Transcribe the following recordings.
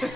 So?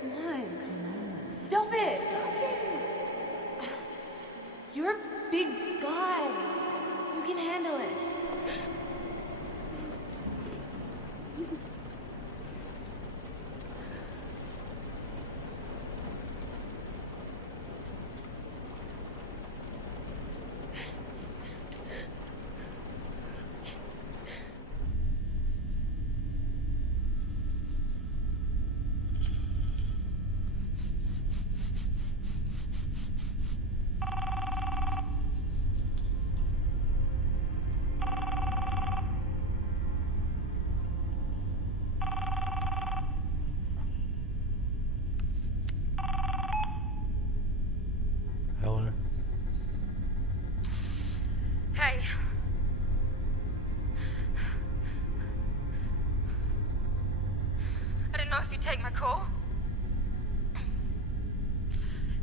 Come on. Stop it. You're a big guy. You can handle it. Hello. Hey. I don't know if you take my call.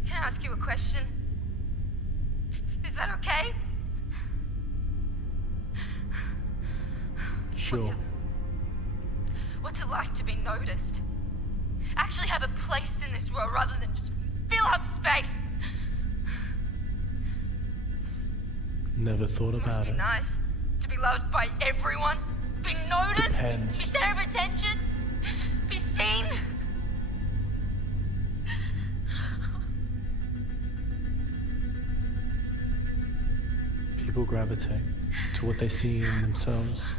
Can I ask you a question? Is that okay? Sure. What's it like to be noticed? Actually have a place in this world rather than just fill up space. Never thought about Must be it. nice to be loved by everyone, be noticed, Depends. be center of attention, be seen. People gravitate to what they see in themselves,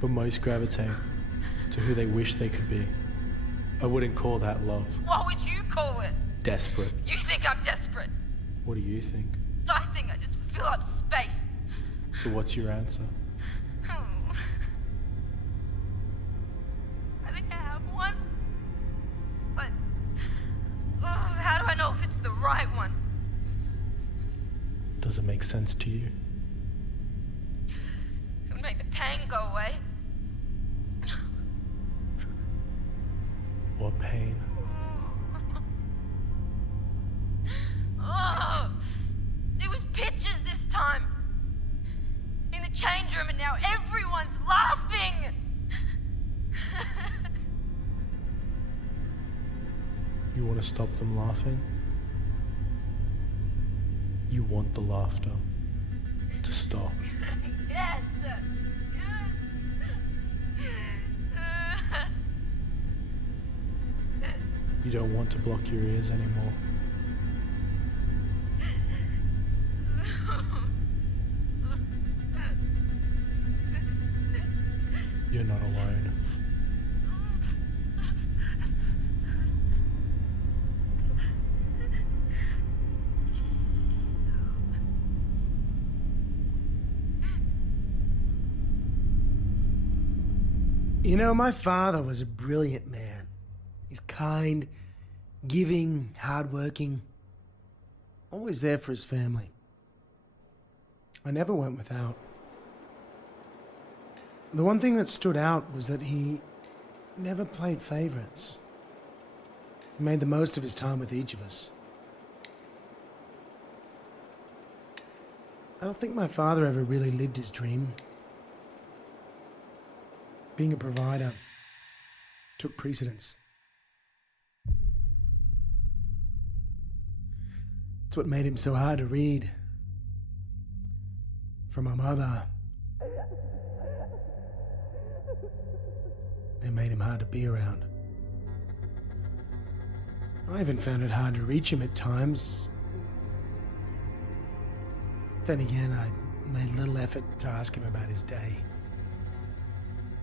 but most gravitate to who they wish they could be. I wouldn't call that love. What would you call it? Desperate. You think I'm desperate. What do you think? I think I just fill up space. So what's your answer? I think I have one. But how do I know if it's the right one? Does it make sense to you? It would make the pain go away. What pain? Oh, it was pictures this time. In the change room, and now everyone's laughing. You want to stop them laughing? You want the laughter to stop. Yes. You don't want to block your ears anymore. You're not alone. You know, my father was a brilliant man. He's kind, giving, hardworking, always there for his family. I never went without. The one thing that stood out was that he never played favorites. He made the most of his time with each of us. I don't think my father ever really lived his dream. Being a provider took precedence. It's what made him so hard to read. For my mother, it made him hard to be around. I even found it hard to reach him at times. Then again, made little effort to ask him about his day.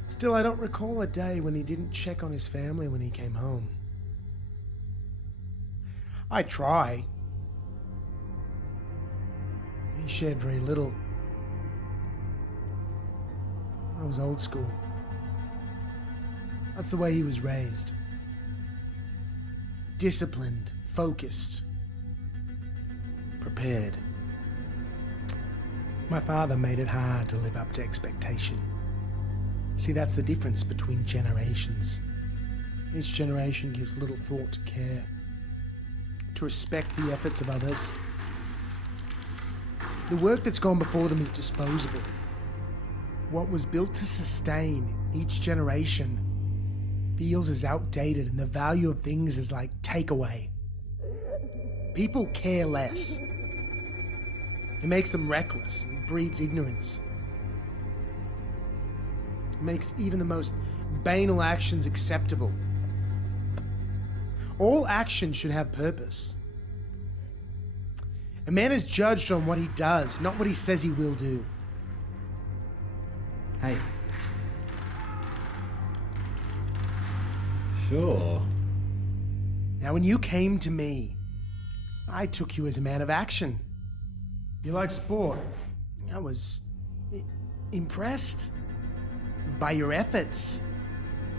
Still, I don't recall a day when he didn't check on his family when he came home. I try. He shared very little. I was old school. That's the way he was raised. Disciplined, focused, prepared. My father made it hard to live up to expectation. See, that's the difference between generations. Each generation gives little thought to care, to respect the efforts of others. The work that's gone before them is disposable. What was built to sustain each generation feels as outdated, and the value of things is like takeaway. People care less. It makes them reckless and breeds ignorance. It makes even the most banal actions acceptable. All action should have purpose. A man is judged on what he does, not what he says he will do. Hey. Sure. Now, when you came to me, I took you as a man of action. You like sport? I was impressed by your efforts.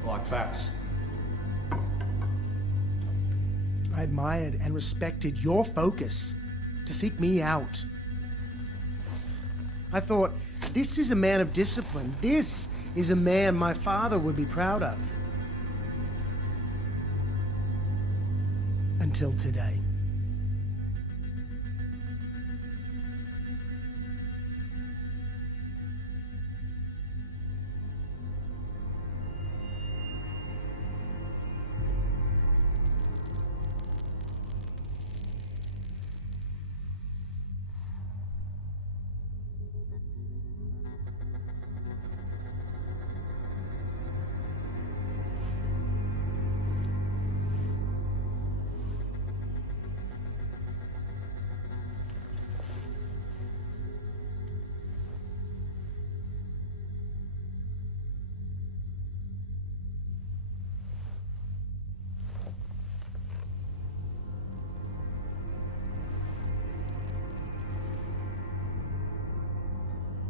Like bats. I admired and respected your focus to seek me out. I thought, this is a man of discipline. This is a man my father would be proud of. Until today.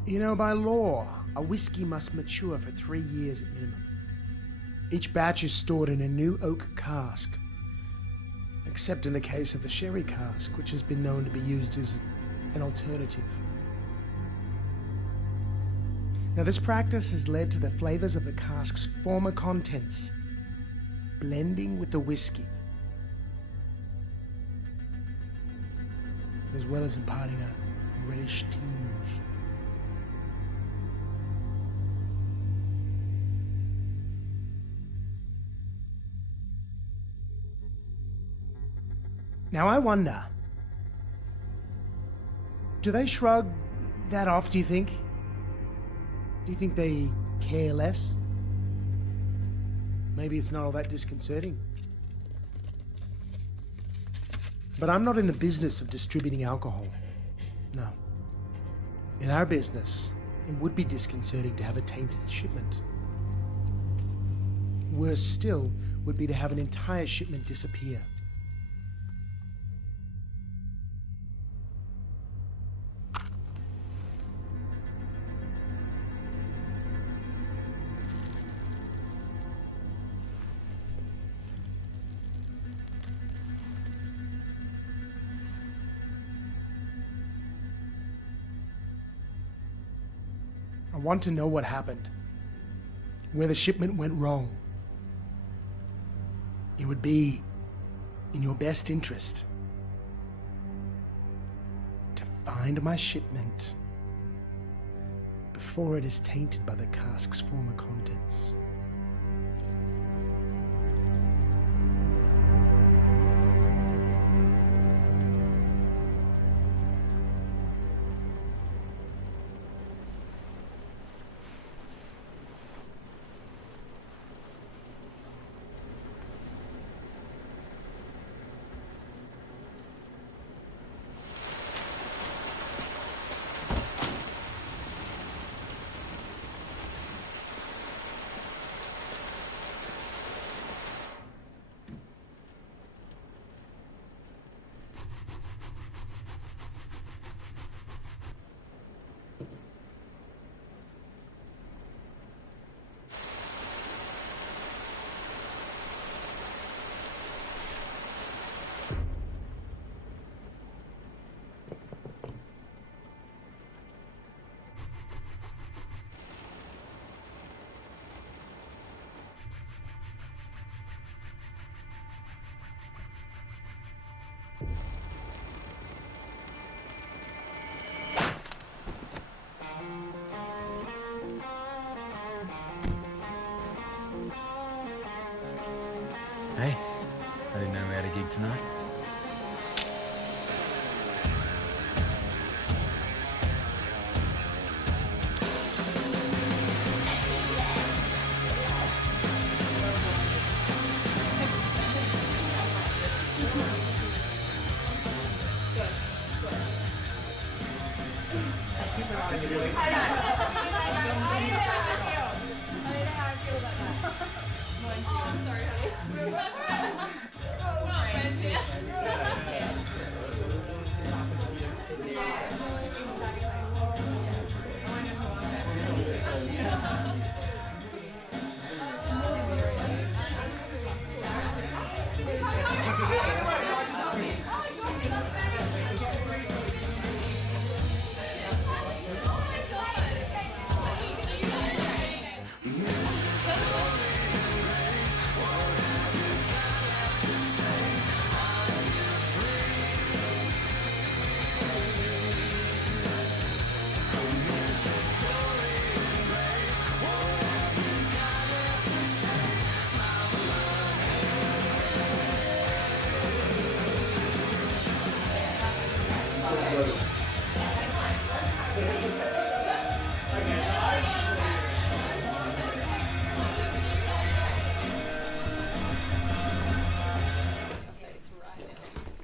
You know, by law, a whiskey must mature for 3 years at minimum. Each batch is stored in a new oak cask, except in the case of the sherry cask, which has been known to be used as an alternative. Now, this practice has led to the flavors of the cask's former contents blending with the whiskey, as well as imparting a reddish tinge. Now I wonder, do they shrug that off, do you think? Do you think they care less? Maybe it's not all that disconcerting. But I'm not in the business of distributing alcohol. No. In our business, it would be disconcerting to have a tainted shipment. Worse still would be to have an entire shipment disappear. I want to know what happened, where the shipment went wrong. It would be in your best interest to find my shipment before it is tainted by the cask's former contents.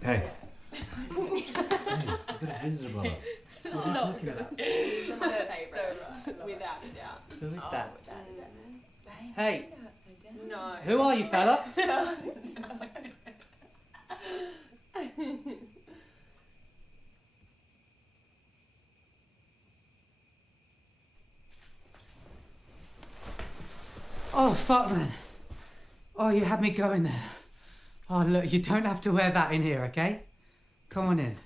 Hey. Hey, you've got a visitor, brother. What are you talking about? Without a doubt. Who is that? Without a doubt. Hey, No. who are you, fella? Oh, fuck, man. Oh, you had me going there. Oh, look, you don't have to wear that in here, okay? Come on in.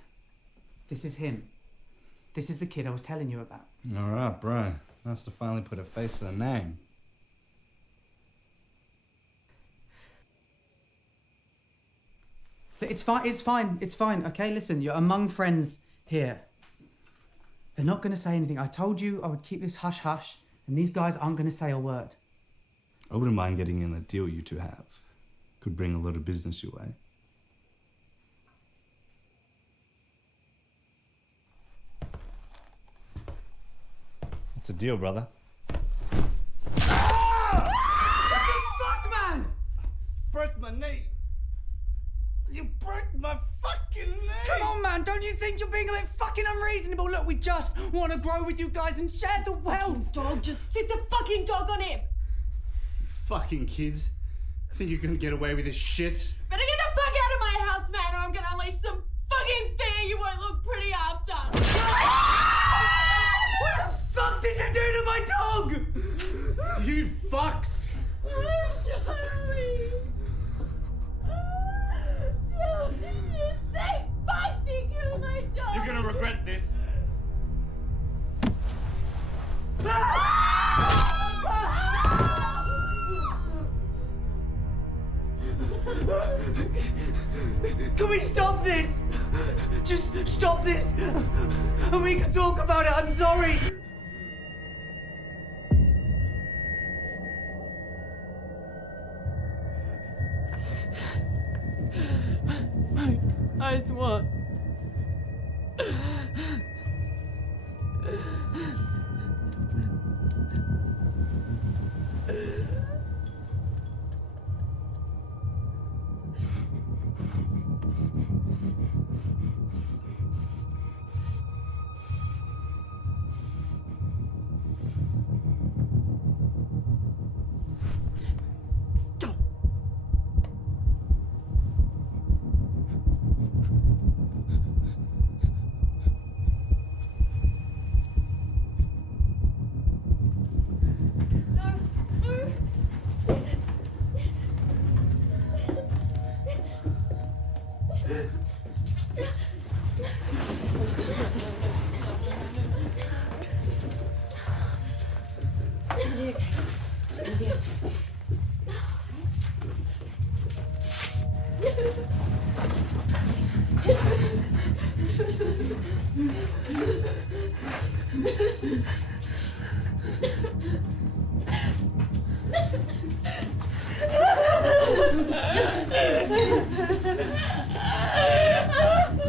This is him. This is the kid I was telling you about. All right, bro. Nice to finally put a face to the name. But it's fine, okay? Listen, you're among friends here. They're not going to say anything. I told you I would keep this hush-hush, and these guys aren't going to say a word. I wouldn't mind getting in the deal you two have. Could bring a lot of business your way. What's the deal, brother? Fuck, man! Broke my knee. You broke my fucking knee. Come on, man, don't you think you're being a bit fucking unreasonable? Look, we just want to grow with you guys and share the wealth. Dog, just sit the fucking dog on him! Fucking kids. I think you're gonna get away with this shit. Better get the fuck out of my house, man, or I'm gonna unleash some fucking fear you won't look pretty after! What the fuck did you do to my dog? You fucks! Charlie! Charlie, you say fuck to kill my dog! You're gonna regret this. Can we stop this? Just stop this, and we can talk about it. I'm sorry. My eyes what?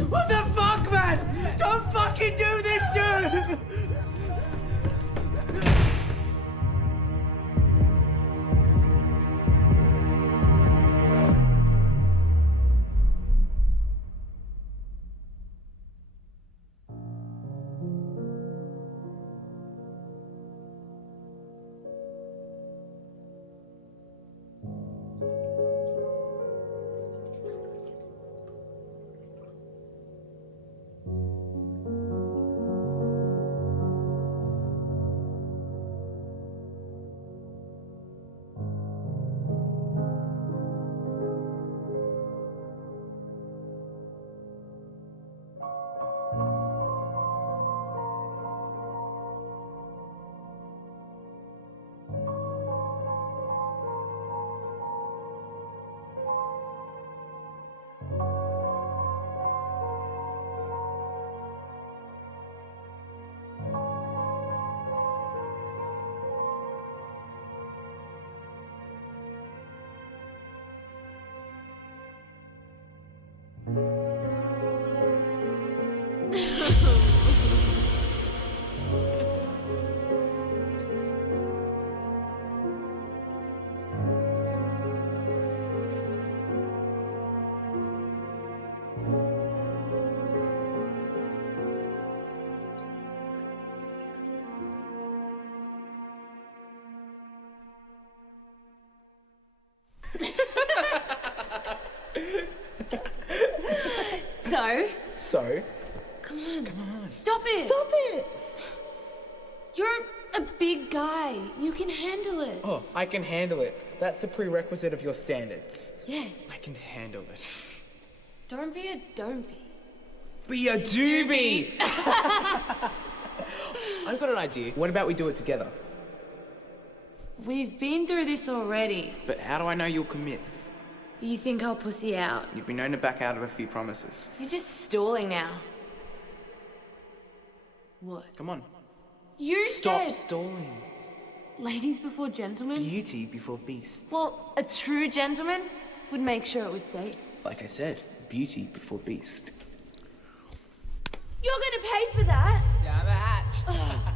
What the fuck, man? Don't fucking do this, dude! So? Come on. Stop it. Stop it! You're a big guy. You can handle it. Oh, I can handle it. That's the prerequisite of your standards. Yes. I can handle it. Don't be a dopey. Be a doobie! I've got an idea. What about we do it together? We've been through this already. But how do I know you'll commit? You think I'll pussy out? You've been known to back out of a few promises. You're just stalling now. What? Come on. You Stop said stalling. ladies before gentlemen? Beauty before beast. Well, a true gentleman would make sure it was safe. Like I said, beauty before beast. You're gonna pay for that. Down the hatch.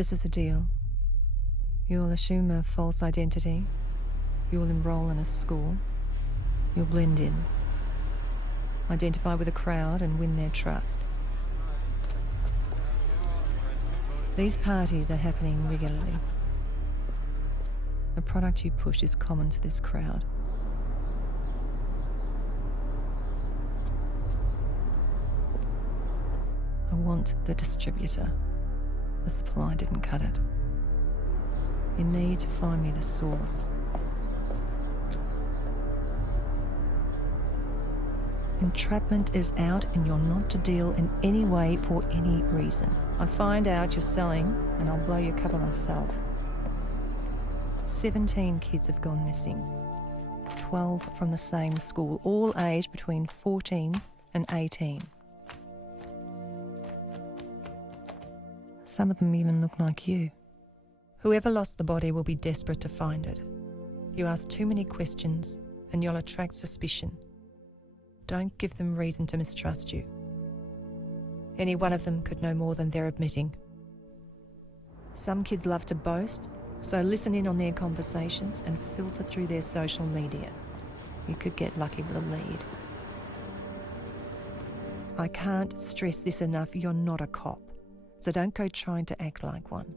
This is a deal. You'll assume a false identity. You'll enroll in a school. You'll blend in. Identify with a crowd and win their trust. These parties are happening regularly. The product you push is common to this crowd. I want the distributor. The supply didn't cut it. You need to find me the source. Entrapment is out and you're not to deal in any way for any reason. I find out you're selling and I'll blow your cover myself. 17 kids have gone missing. 12 from the same school, all aged between 14 and 18. Some of them even look like you. Whoever lost the body will be desperate to find it. You ask too many questions and you'll attract suspicion. Don't give them reason to mistrust you. Any one of them could know more than they're admitting. Some kids love to boast, so listen in on their conversations and filter through their social media. You could get lucky with a lead. I can't stress this enough, you're not a cop, so don't go trying to act like one.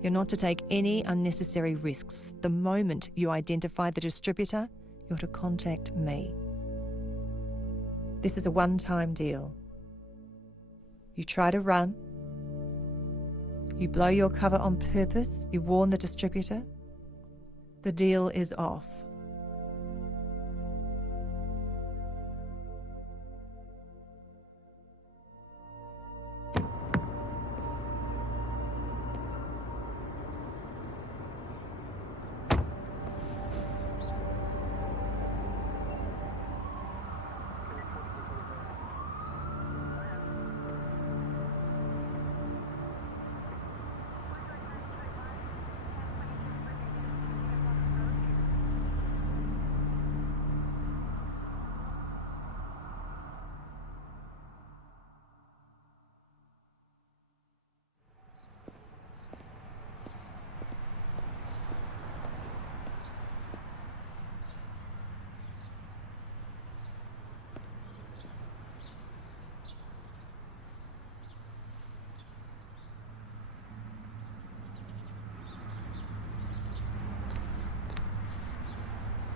You're not to take any unnecessary risks. The moment you identify the distributor, you're to contact me. This is a one-time deal. You try to run, you blow your cover on purpose, you warn the distributor, the deal is off.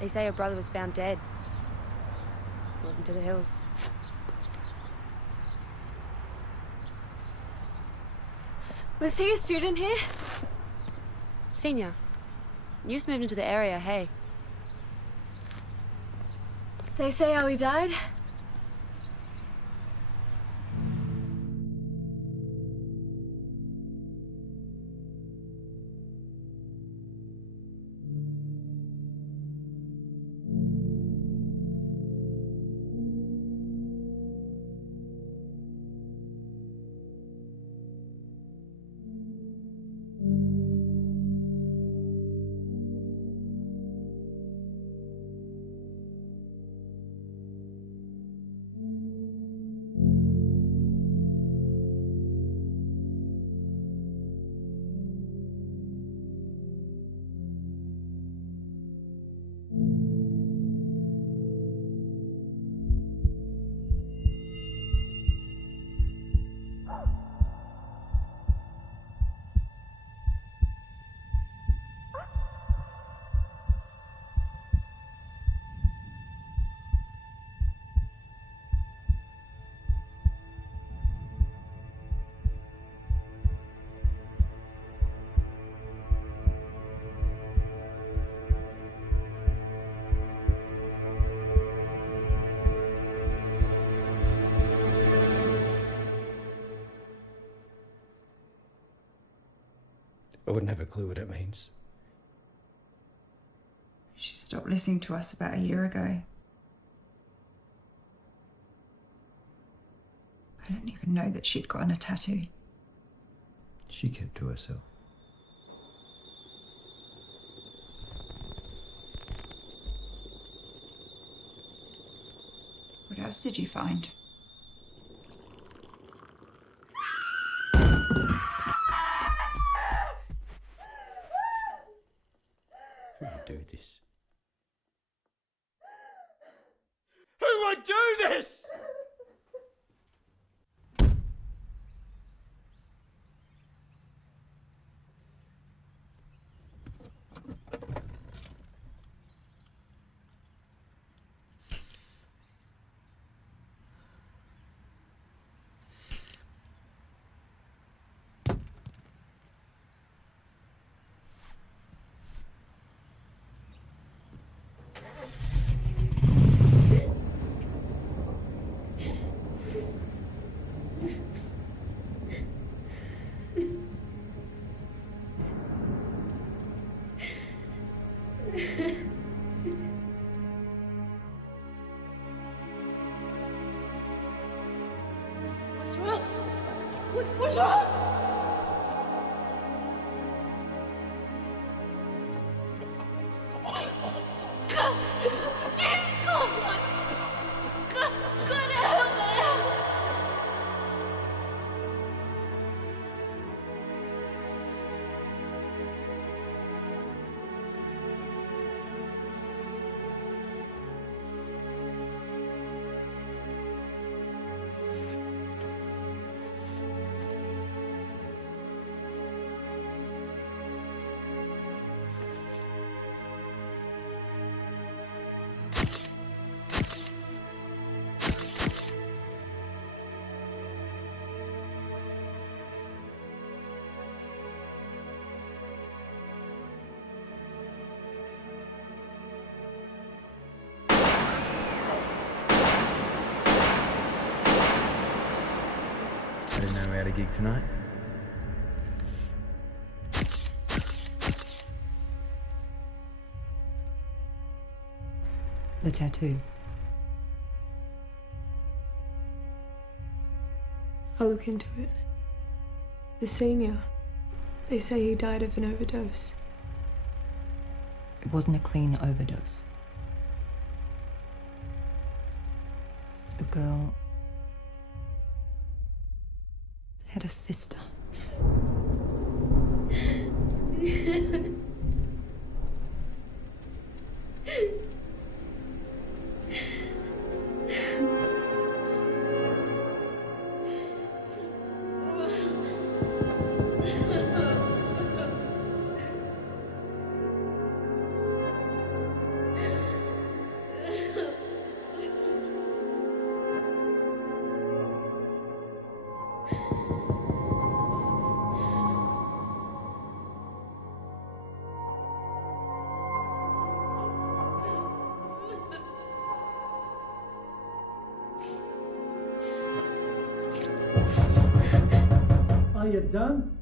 They say her brother was found dead. Welcome to the hills. Was he a student here? Senior, you just moved into the area, hey? They say how he died? I wouldn't have a clue what it means. She stopped listening to us about a year ago. I didn't even know that she'd gotten a tattoo. She kept to herself. What else did you find? Who would do this? Who would do this? What's wrong? What's wrong? didn't know we had a gig tonight. The tattoo. I'll look into it. The senior, they say he died of an overdose. It wasn't a clean overdose. The girl had a sister. Are you done?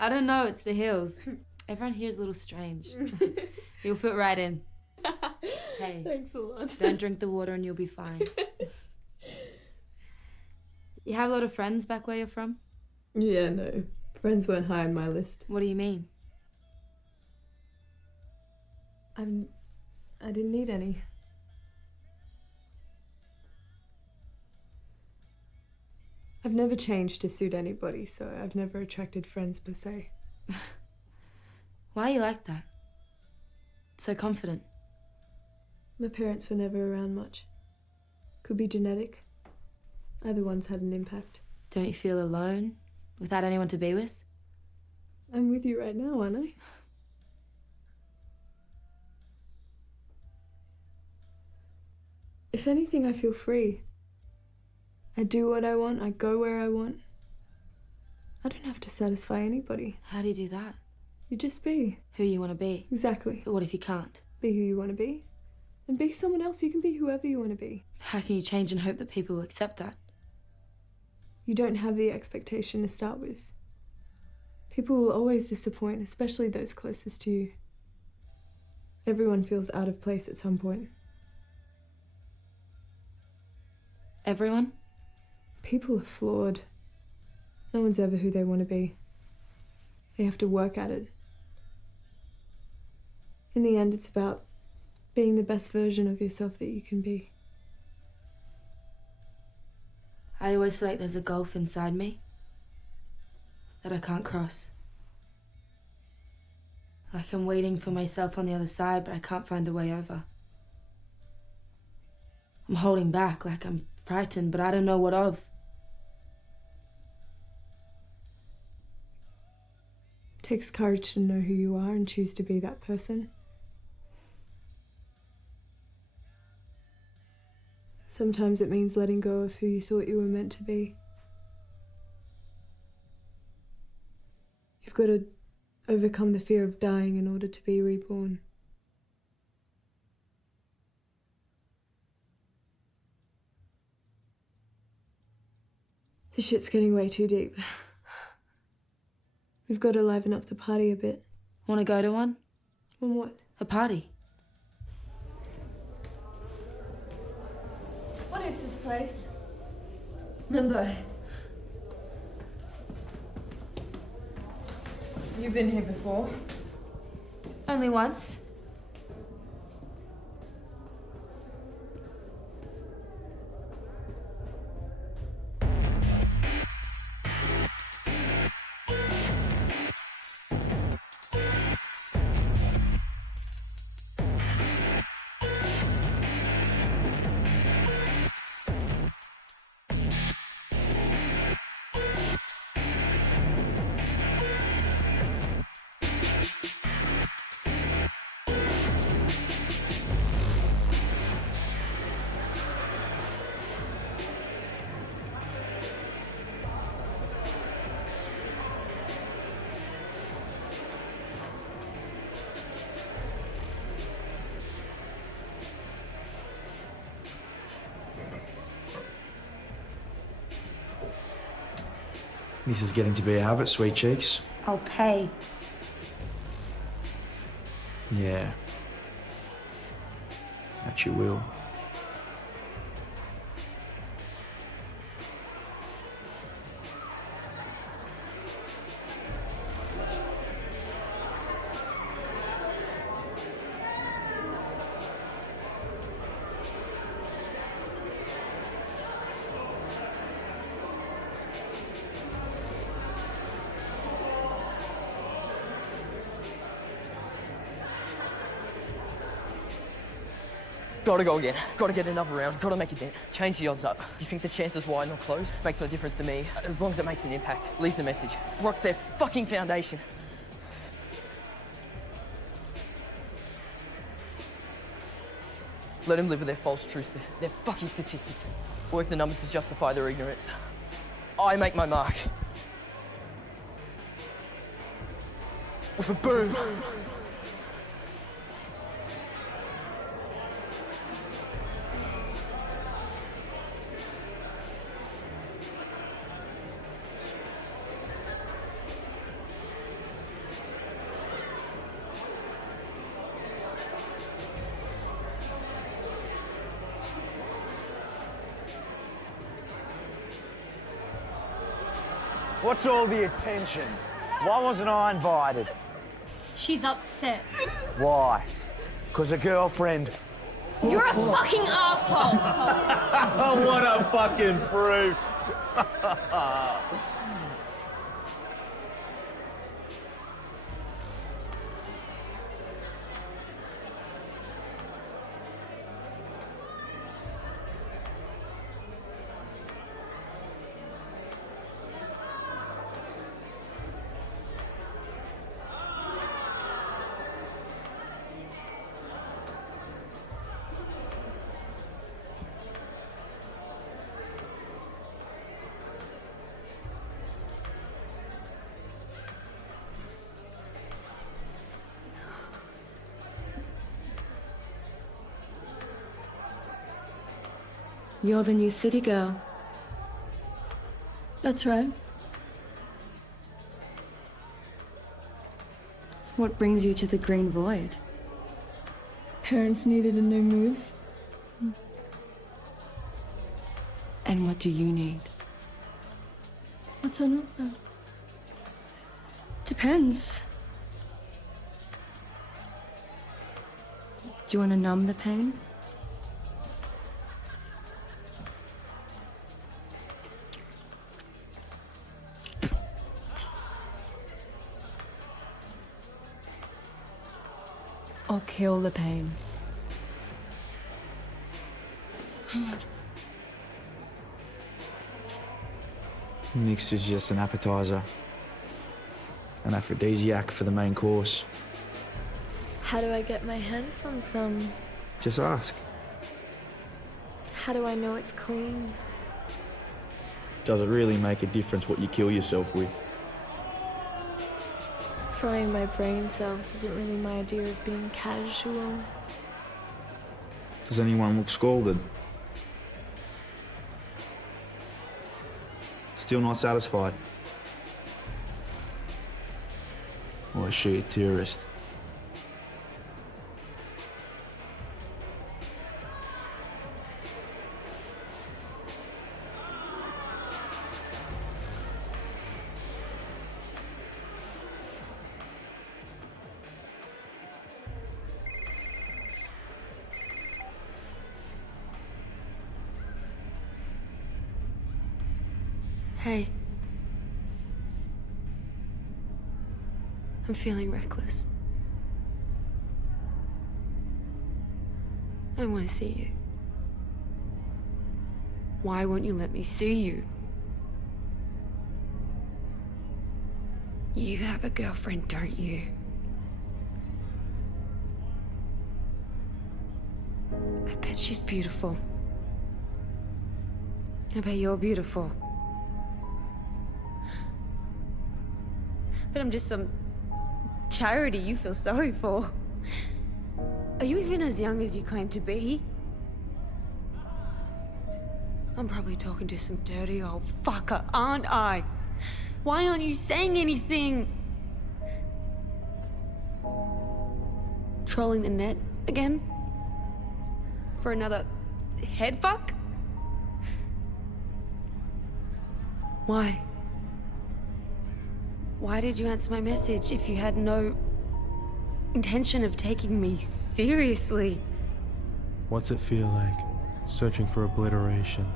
I don't know, it's the hills. Everyone here is a little strange. You'll fit right in. Hey. Thanks a lot. Don't drink the water and you'll be fine. You have a lot of friends back where you're from? Yeah, no. Friends weren't high on my list. What do you mean? I didn't need any. I've never changed to suit anybody, so I've never attracted friends per se. Why are you like that? So confident. My parents were never around much. Could be genetic. Either one's had an impact. Don't you feel alone? Without anyone to be with? I'm with you right now, aren't I? If anything, I feel free. I do what I want, I go where I want. I don't have to satisfy anybody. How do you do that? You just be. Who you want to be. Exactly. But what if you can't? Be who you want to be. And be someone else. You can be whoever you want to be. How can you change and hope that people will accept that? You don't have the expectation to start with. People will always disappoint, especially those closest to you. Everyone feels out of place at some point. Everyone? People are flawed. No one's ever who they want to be. They have to work at it. In the end, it's about being the best version of yourself that you can be. I always feel like there's a gulf inside me that I can't cross. Like I'm waiting for myself on the other side, but I can't find a way over. I'm holding back, like I'm frightened, but I don't know what of. It takes courage to know who you are and choose to be that person. Sometimes it means letting go of who you thought you were meant to be. You've got to overcome the fear of dying in order to be reborn. This shit's getting way too deep. We've got to liven up the party a bit. Want to go to one? On what? A party. What is this place? Limbo. You've been here before? Only once. This is getting to be a habit, sweet cheeks. I'll pay. Yeah. That you will. Gotta go again. Gotta get another round. Gotta make a dent. Change the odds up. You think the chances wide not close? Makes no difference to me. As long as it makes an impact. Leaves a message. Rocks their fucking foundation. Let them live with their false truths. Their fucking statistics. Work the numbers to justify their ignorance. I make my mark. With a boom. What's all the attention? Why wasn't I invited? She's upset. Why? Because a girlfriend. You're a fucking asshole! Oh, what a fucking fruit! You're the new city girl. That's right. What brings you to the Green Void? Parents needed a new move. And what do you need? What's on offer? Depends. Do you want to numb the pain? Or kill the pain? Mixed is just an appetizer. An aphrodisiac for the main course. How do I get my hands on some? Just ask. How do I know it's clean? Does it really make a difference what you kill yourself with? Frying my brain cells isn't really my idea of being casual. Does anyone look scalded? Still not satisfied? Or is she a terrorist? Hey. I'm feeling reckless. I want to see you. Why won't you let me see you? You have a girlfriend, don't you? I bet she's beautiful. I bet you're beautiful. But I'm just some charity you feel sorry for. Are you even as young as you claim to be? I'm probably talking to some dirty old fucker, aren't I? Why aren't you saying anything? Trolling the net again? For another head fuck? Why? Why did you answer my message if you had no intention of taking me seriously? What's it feel like, searching for obliteration?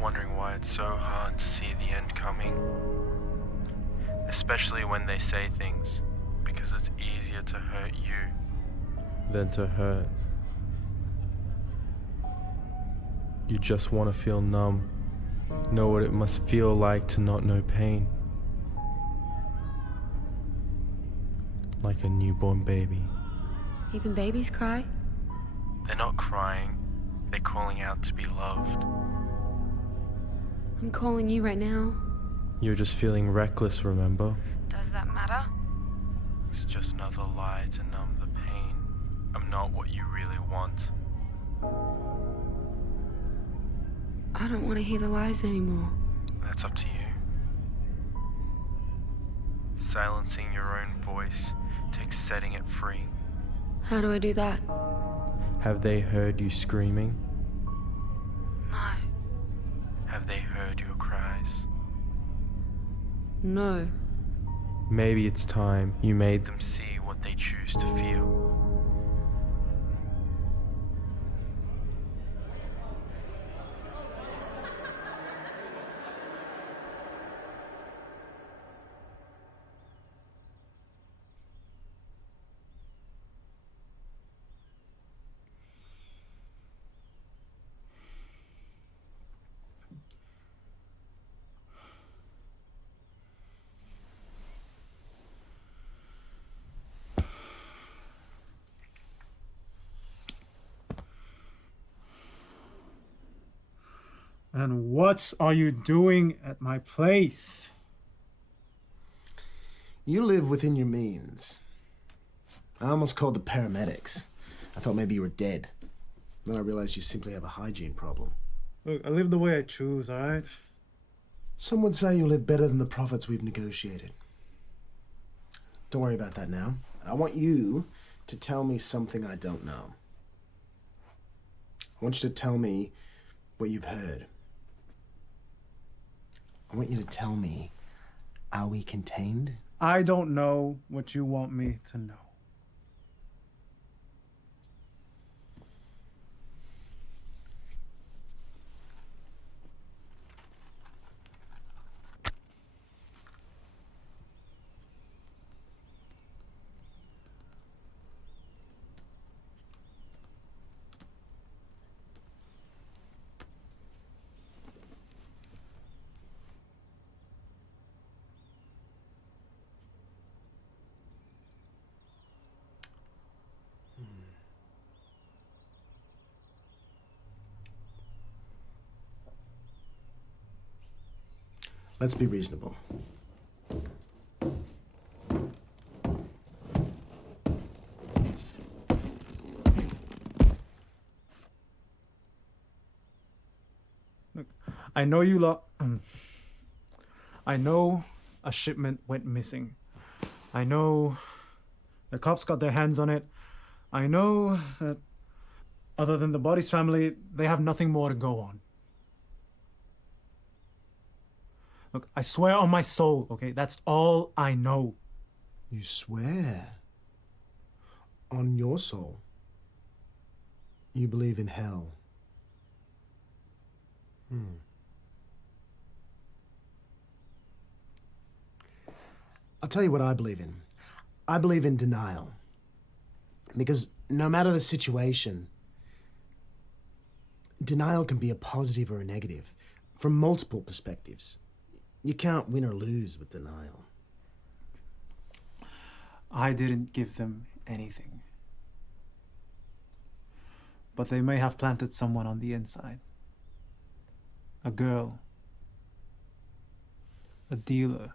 Wondering why it's so hard to see the end coming? Especially when they say things, because it's easier to hurt you than to hurt. You just want to feel numb, know what it must feel like to not know pain. Like a newborn baby. Even babies cry? They're not crying, they're calling out to be loved. I'm calling you right now. You're just feeling reckless, remember? Does that matter? It's just another lie to numb the pain. I'm not what you really want. I don't want to hear the lies anymore. That's up to you. Silencing your own voice takes setting it free. How do I do that? Have they heard you screaming? No. Have they heard your cries? No. Maybe it's time you made them see what they choose to feel. And what are you doing at my place? You live within your means. I almost called the paramedics. I thought maybe you were dead. Then I realized you simply have a hygiene problem. Look, I live the way I choose, all right? Some would say you live better than the profits we've negotiated. Don't worry about that now. I want you to tell me something I don't know. I want you to tell me what you've heard. I want you to tell me, are we contained? I don't know what you want me to know. Let's be reasonable. Look, I know you lot. I know a shipment went missing. I know the cops got their hands on it. I know that other than the body's family, they have nothing more to go on. Look, I swear on my soul, okay? That's all I know. You swear? On your soul? You believe in hell? I'll tell you what I believe in. I believe in denial. Because no matter the situation, denial can be a positive or a negative from multiple perspectives. You can't win or lose with denial. I didn't give them anything. But they may have planted someone on the inside. A girl. A dealer.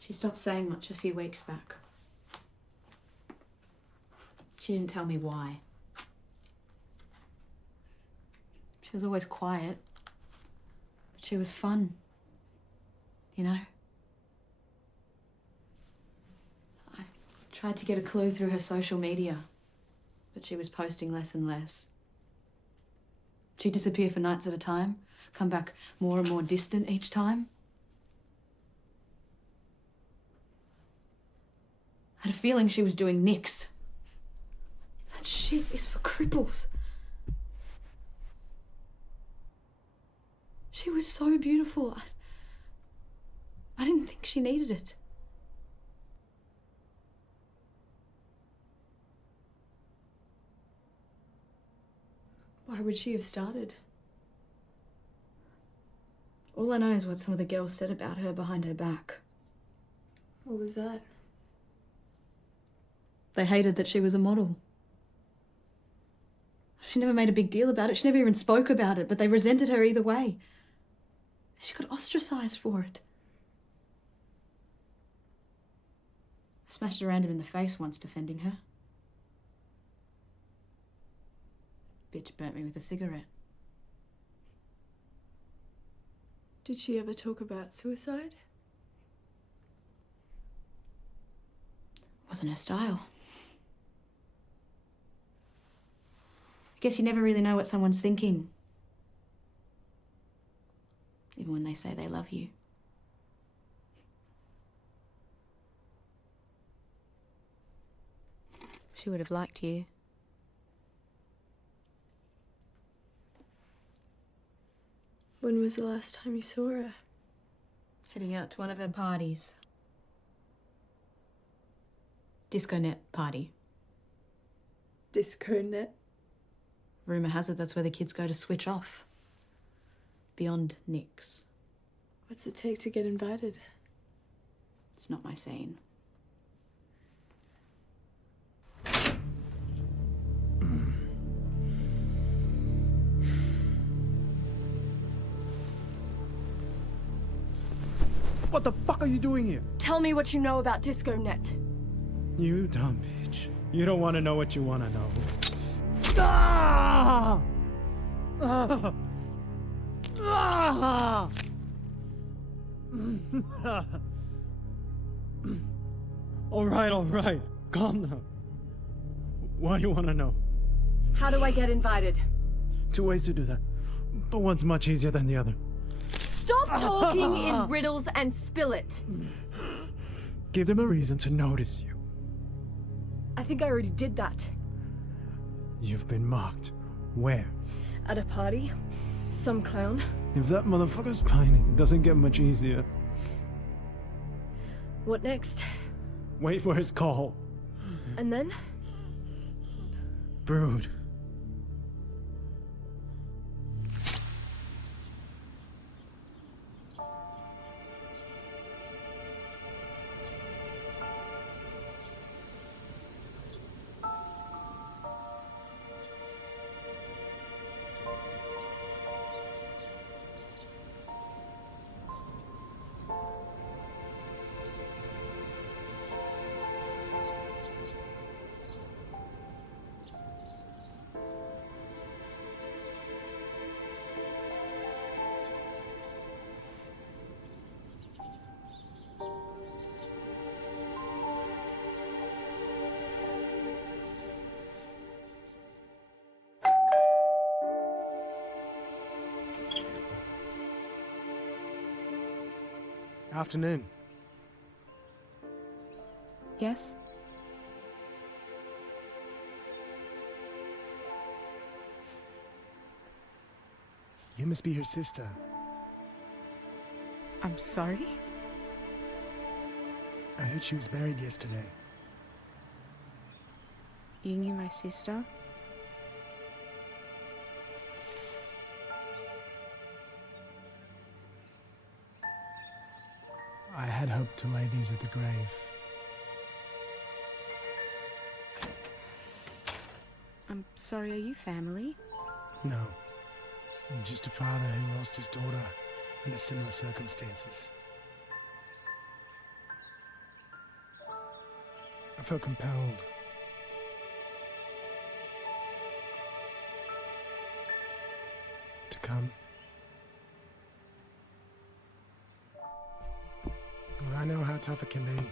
She stopped saying much a few weeks back. She didn't tell me why. She was always quiet, but she was fun, you know? I tried to get a clue through her social media, but she was posting less and less. She'd disappear for nights at a time, come back more and more distant each time. I had a feeling she was doing nicks. That shit is for cripples. She was so beautiful. I didn't think she needed it. Why would she have started? All I know is what some of the girls said about her behind her back. What was that? They hated that she was a model. She never made a big deal about it. She never even spoke about it, but they resented her either way. She got ostracized for it. I smashed a random in the face once defending her. Bitch burnt me with a cigarette. Did she ever talk about suicide? Wasn't her style. I guess you never really know what someone's thinking. Even when they say they love you. She would have liked you. When was the last time you saw her? Heading out to one of her parties. Disco net party. Disco net? Rumour has it that's where the kids go to switch off. Beyond nicks. What's it take to get invited? It's not my scene. What the fuck are you doing here? Tell me what you know about Disco Net. You dumb bitch. You don't want to know what you want to know. Ah! Ah! Ah! All right. Calm down. What do you want to know? How do I get invited? 2 ways to do that, but one's much easier than the other. Stop talking in riddles and spill it. Give them a reason to notice you. I think I already did that. You've been mocked. Where? At a party. Some clown. If that motherfucker's pining, it doesn't get much easier. What next? Wait for his call. And then? Brood. Afternoon. Yes? You must be her sister. I'm sorry? I heard she was buried yesterday. You knew my sister? I had hoped to lay these at the grave. I'm sorry, are you family? No. I'm just a father who lost his daughter under similar circumstances. I felt compelled. To come. I know how tough it can be.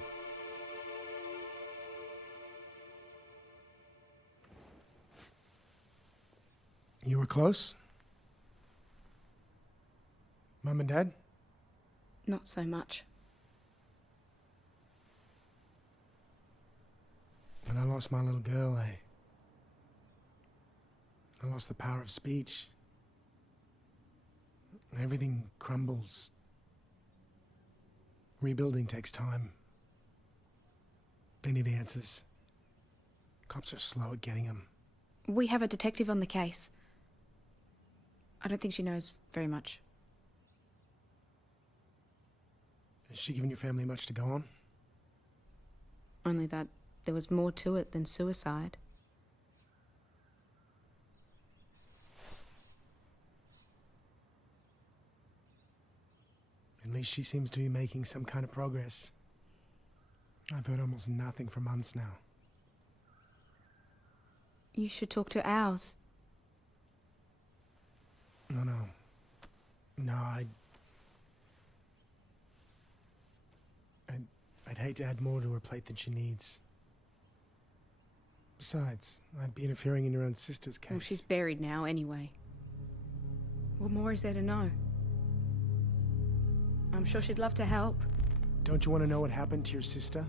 You were close? Mum and Dad? Not so much. When I lost my little girl, I lost the power of speech. Everything crumbles. Rebuilding takes time. They need answers. Cops are slow at getting them. We have a detective on the case. I don't think she knows very much. Has she given your family much to go on? Only that there was more to it than suicide. At least she seems to be making some kind of progress. I've heard almost nothing for months now. You should talk to ours. No, I'd hate to add more to her plate than she needs. Besides, I'd be interfering in your own sister's case. Well, she's buried now, anyway. What more is there to know? I'm sure she'd love to help. Don't you want to know what happened to your sister?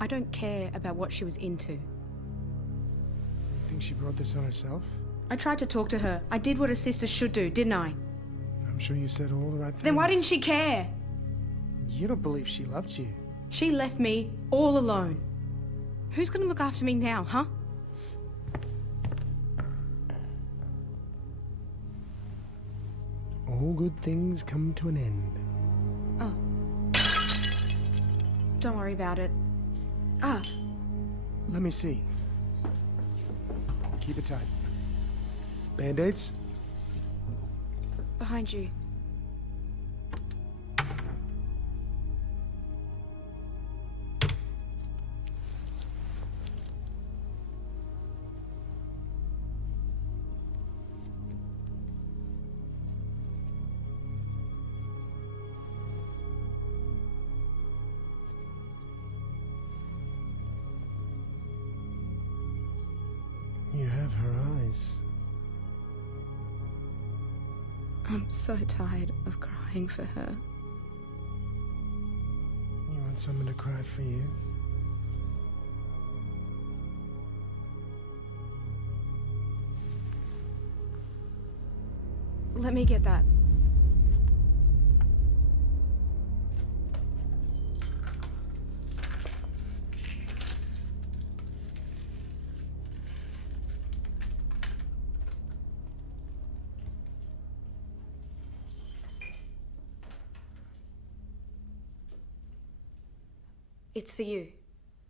I don't care about what she was into. You think she brought this on herself? I tried to talk to her. I did what a sister should do, didn't I? I'm sure you said all the right things. Then why didn't she care? You don't believe she loved you. She left me all alone. Who's gonna look after me now, huh? All good things come to an end. Oh. Don't worry about it. Let me see. Keep it tight. Band-aids? Behind you. You have her eyes. I'm so tired of crying for her. You want someone to cry for you? Let me get that. It's for you.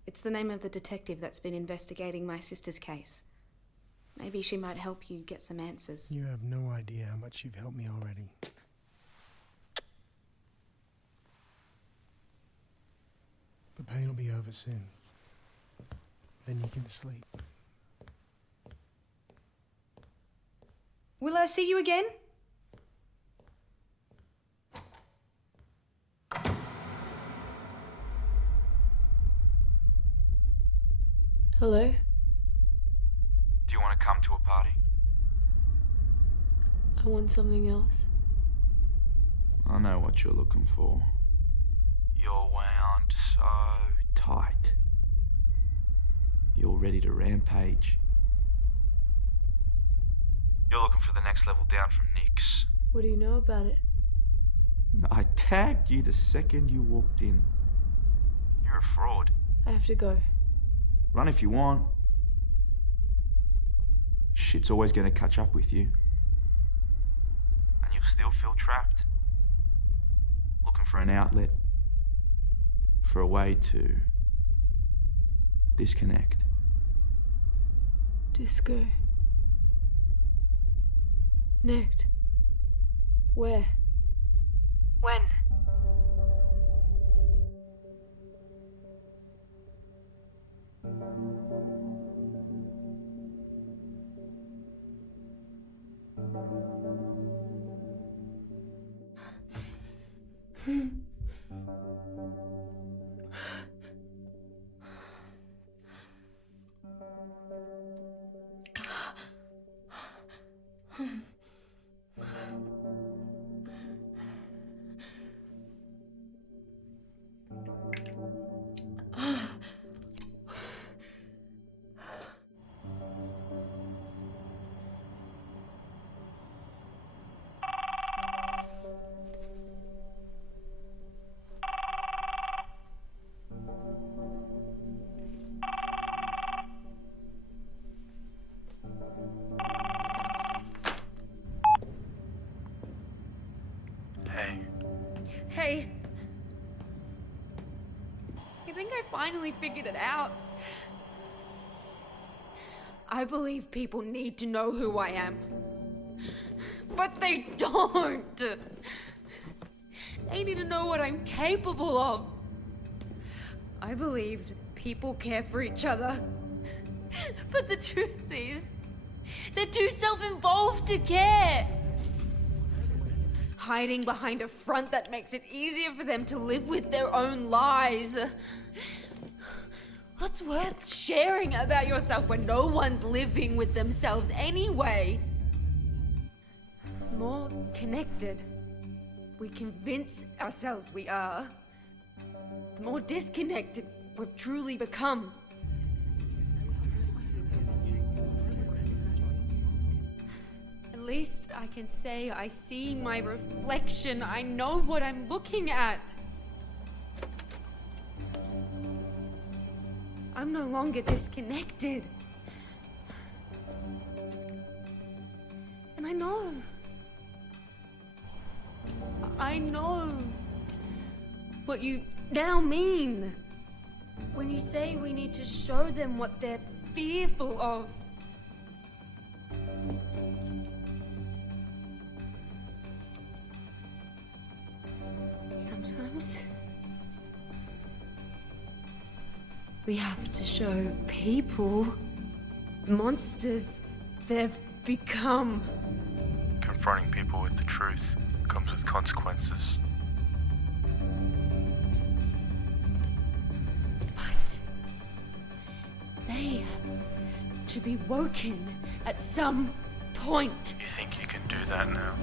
It's the name of the detective that's been investigating my sister's case. Maybe she might help you get some answers. You have no idea how much you've helped me already. The pain will be over soon. Then you can sleep. Will I see you again? Hello? Do you want to come to a party? I want something else. I know what you're looking for. You're wound so tight. You're ready to rampage. You're looking for the next level down from Nick's. What do you know about it? I tagged you the second you walked in. You're a fraud. I have to go. Run if you want. Shit's always gonna catch up with you. And you'll still feel trapped. Looking for an outlet. For a way to disconnect. Disco. Necked. Where? When? Hey. I think I finally figured it out. I believe people need to know who I am. But they don't. They need to know what I'm capable of. I believed people care for each other. But the truth is, they're too self-involved to care. Hiding behind a front that makes it easier for them to live with their own lies. What's worth sharing about yourself when no one's living with themselves anyway? The more connected we convince ourselves we are, the more disconnected we've truly become. At least I can say I see my reflection. I know what I'm looking at. I'm no longer disconnected. And I know what you now mean when you say we need to show them what they're fearful of. Sometimes we have to show people monsters they've become. Confronting people with the truth comes with consequences. But they have to be woken at some point. You think you can do that now?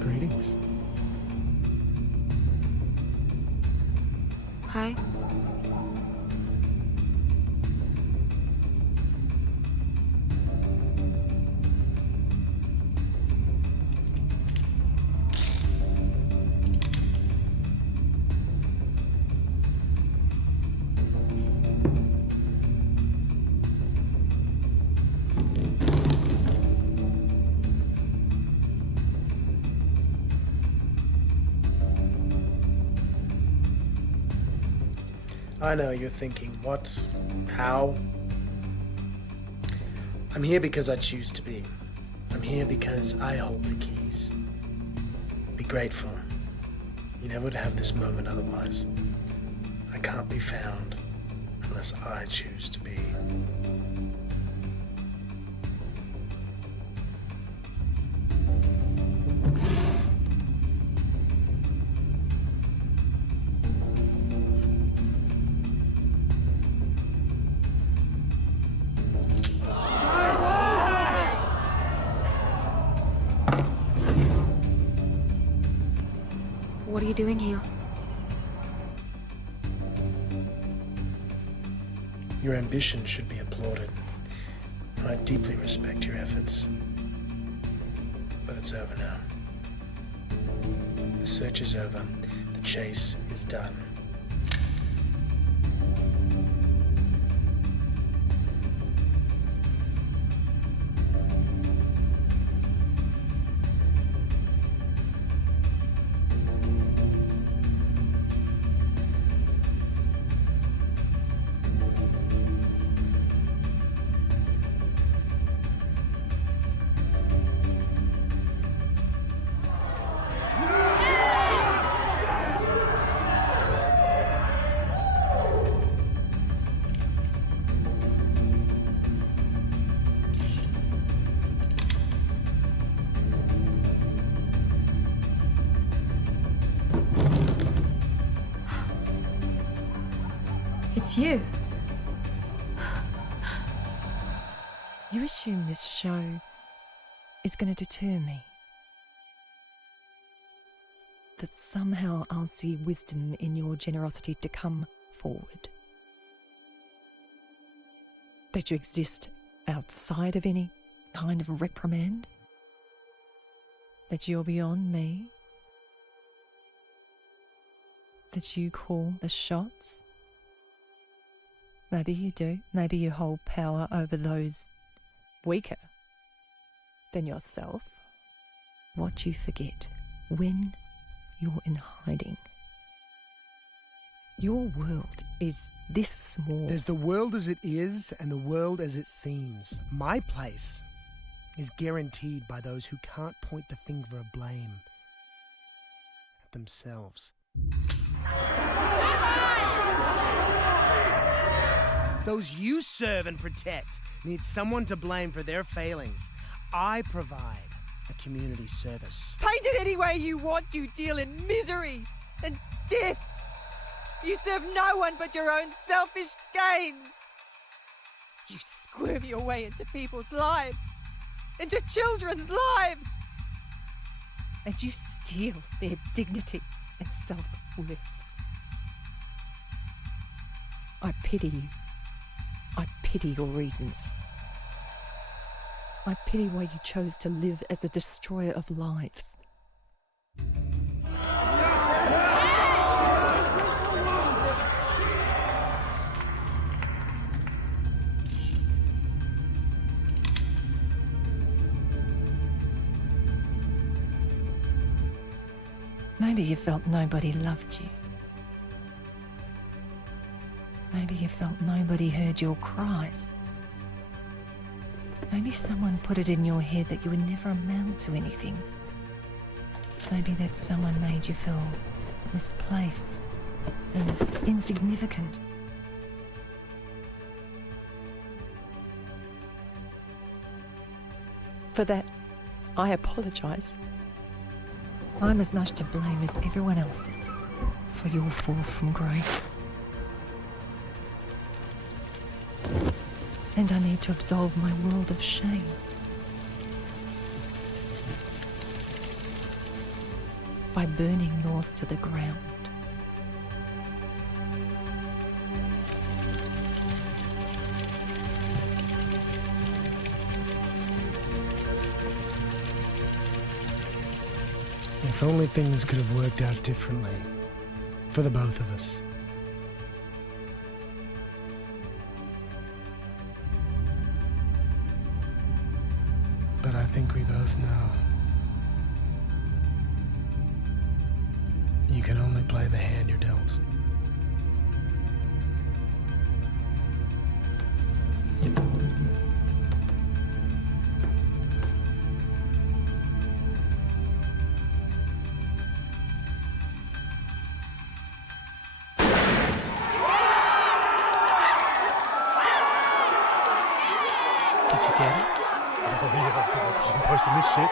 Greetings. Hi. I know you're thinking, what? How? I'm here because I choose to be. I'm here because I hold the keys. Be grateful. You never would have this moment otherwise. I can't be found unless I choose to be. What are you doing here? Your ambition should be applauded. I deeply respect your efforts. But it's over now. The search is over. The chase is done. It's you. You assume this show is going to deter me? That somehow I'll see wisdom in your generosity to come forward? That you exist outside of any kind of reprimand? That you're beyond me? That you call the shots? Maybe you do. Maybe you hold power over those weaker than yourself. What you forget when you're in hiding. Your world is this small. There's the world as it is and the world as it seems. My place is guaranteed by those who can't point the finger of blame at themselves. Those you serve and protect need someone to blame for their failings. I provide a community service. Paint it any way you want. You deal in misery and death. You serve no one but your own selfish gains. You squirm your way into people's lives, into children's lives. And you steal their dignity and self-worth. I pity you. I pity your reasons. I pity why you chose to live as a destroyer of lives. Maybe you felt nobody loved you. Maybe you felt nobody heard your cries. Maybe someone put it in your head that you would never amount to anything. Maybe that someone made you feel misplaced and insignificant. For that, I apologise. I'm as much to blame as everyone else is for your fall from grace. And I need to absolve my world of shame. By burning yours to the ground. If only things could have worked out differently for the both of us. But I think we both know you can only play the hand you're dealt. worse than this shit.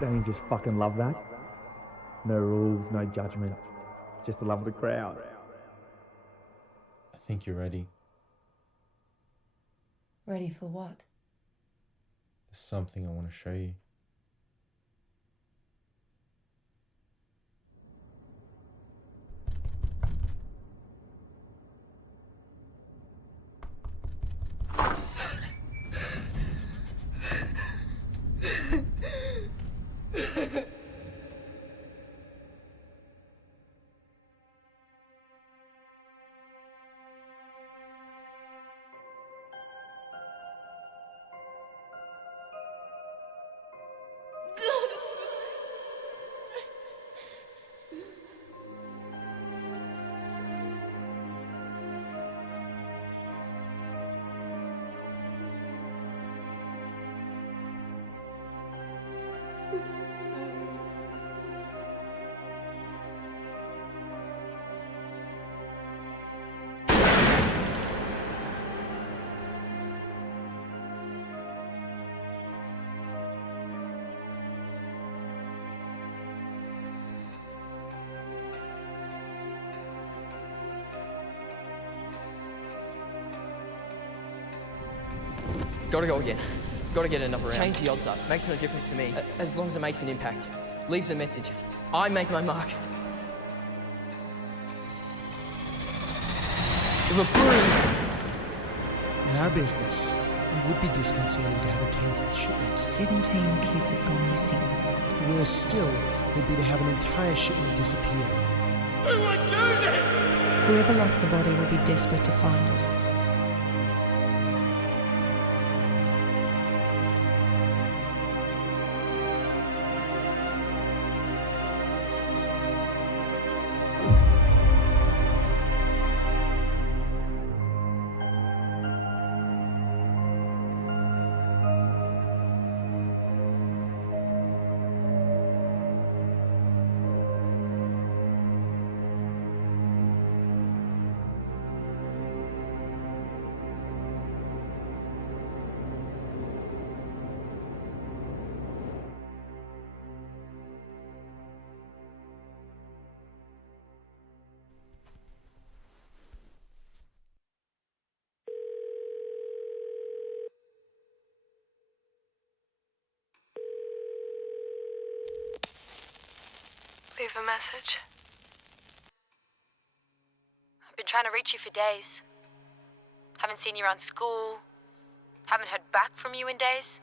Don't you just fucking love that? No rules, no judgment, just the love of the crowd. I think you're ready. Ready for what? There's something I want to show you. Gotta go again. Gotta get another round. Change the odds up. Makes no difference to me. As long as it makes an impact. Leaves a message. I make my mark. With a broom. In our business, it would be disconcerting to have a tainted shipment. 17 kids have gone missing. Worse still would be to have an entire shipment disappear. Who would do this? Whoever lost the body will be desperate to find it. Leave a message. I've been trying to reach you for days. Haven't seen you around school. Haven't heard back from you in days.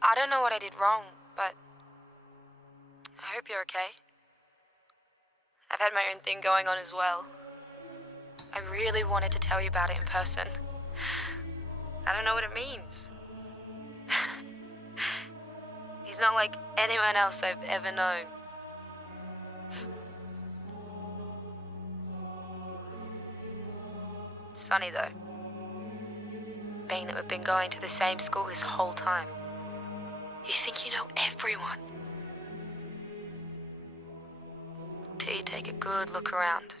I don't know what I did wrong, but I hope you're okay. I've had my own thing going on as well. I really wanted to tell you about it in person. I don't know what it means. He's not like anyone else I've ever known. It's funny though, being that we've been going to the same school this whole time. You think you know everyone. Till you take a good look around.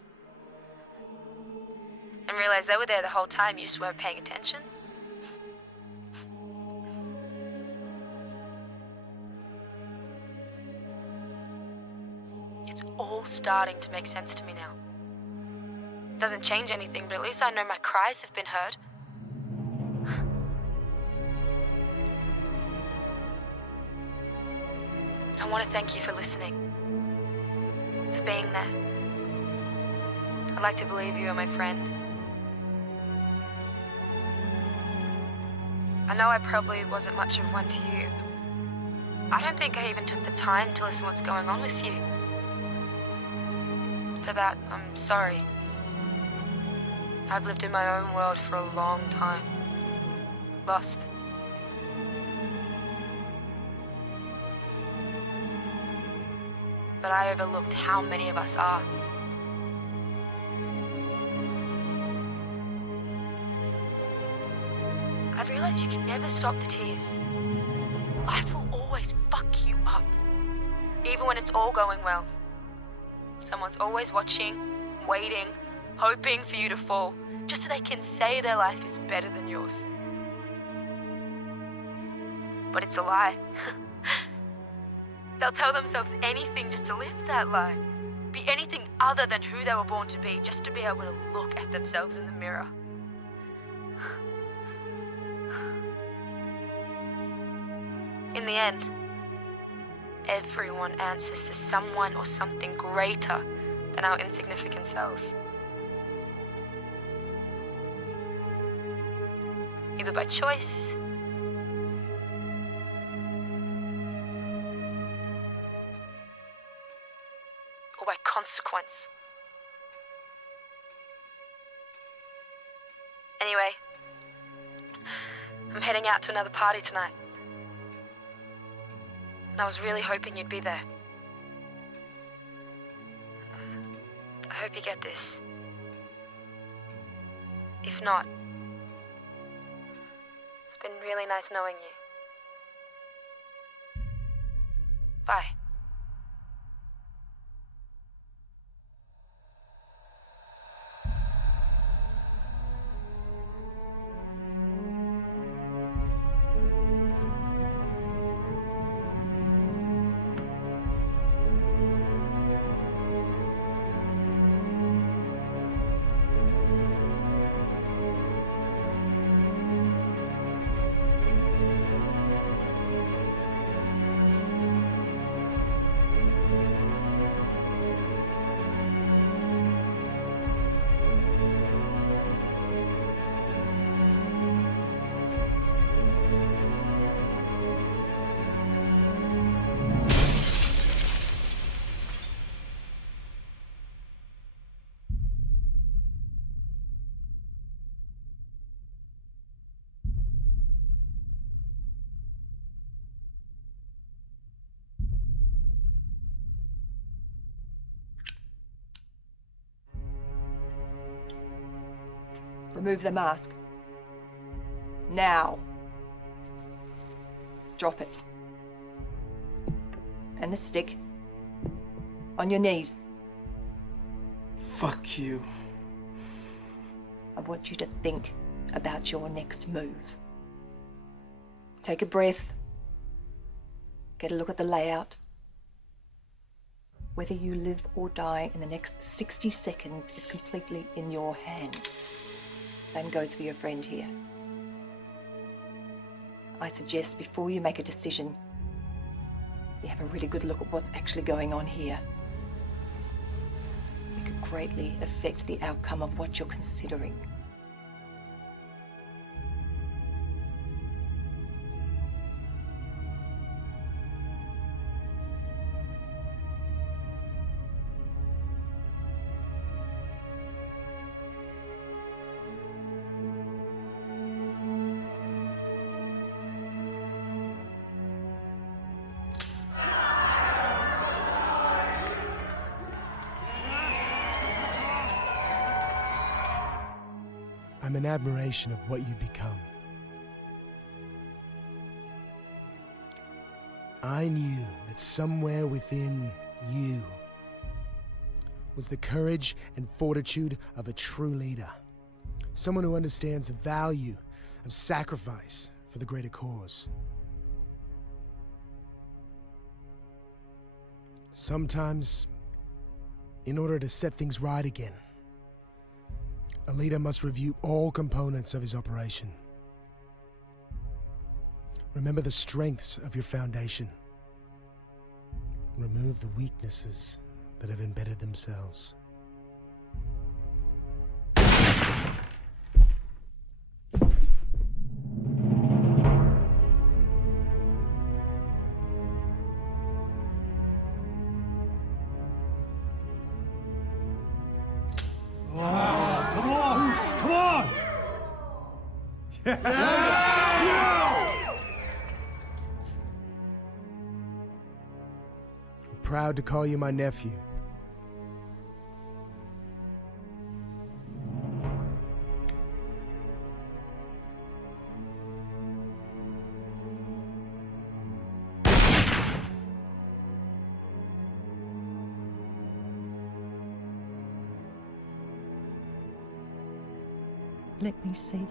And realize they were there the whole time, you just weren't paying attention. It's all starting to make sense to me now. It doesn't change anything, but at least I know my cries have been heard. I want to thank you for listening, for being there. I'd like to believe you are my friend. I know I probably wasn't much of one to you. I don't think I even took the time to listen to what's going on with you. For that, I'm sorry. I've lived in my own world for a long time. Lost. But I overlooked how many of us are. I've realized you can never stop the tears. Life will always fuck you up. Even when it's all going well. Someone's always watching, waiting, hoping for you to fall, just so they can say their life is better than yours. but it's a lie. They'll tell themselves anything just to live that lie. Be anything other than who they were born to be, just to be able to look at themselves in the mirror. In the end, everyone answers to someone or something greater than our insignificant selves. Either by choice or by consequence. Anyway, I'm heading out to another party tonight. And I was really hoping you'd be there. I hope you get this. If not, it's been really nice knowing you. Bye. Remove the mask. Now. Drop it. And the stick. On your knees. Fuck you. I want you to think about your next move. Take a breath. Get a look at the layout. Whether you live or die in the next 60 seconds is completely in your hands. Same goes for your friend here. I suggest before you make a decision, you have a really good look at what's actually going on here. It could greatly affect the outcome of what you're considering. I'm in admiration of what you become. I knew that somewhere within you was the courage and fortitude of a true leader. Someone who understands the value of sacrifice for the greater cause. Sometimes, in order to set things right again, a leader must review all components of his operation. Remember the strengths of your foundation. Remove the weaknesses that have embedded themselves. I'm proud to call you my nephew. Let me see.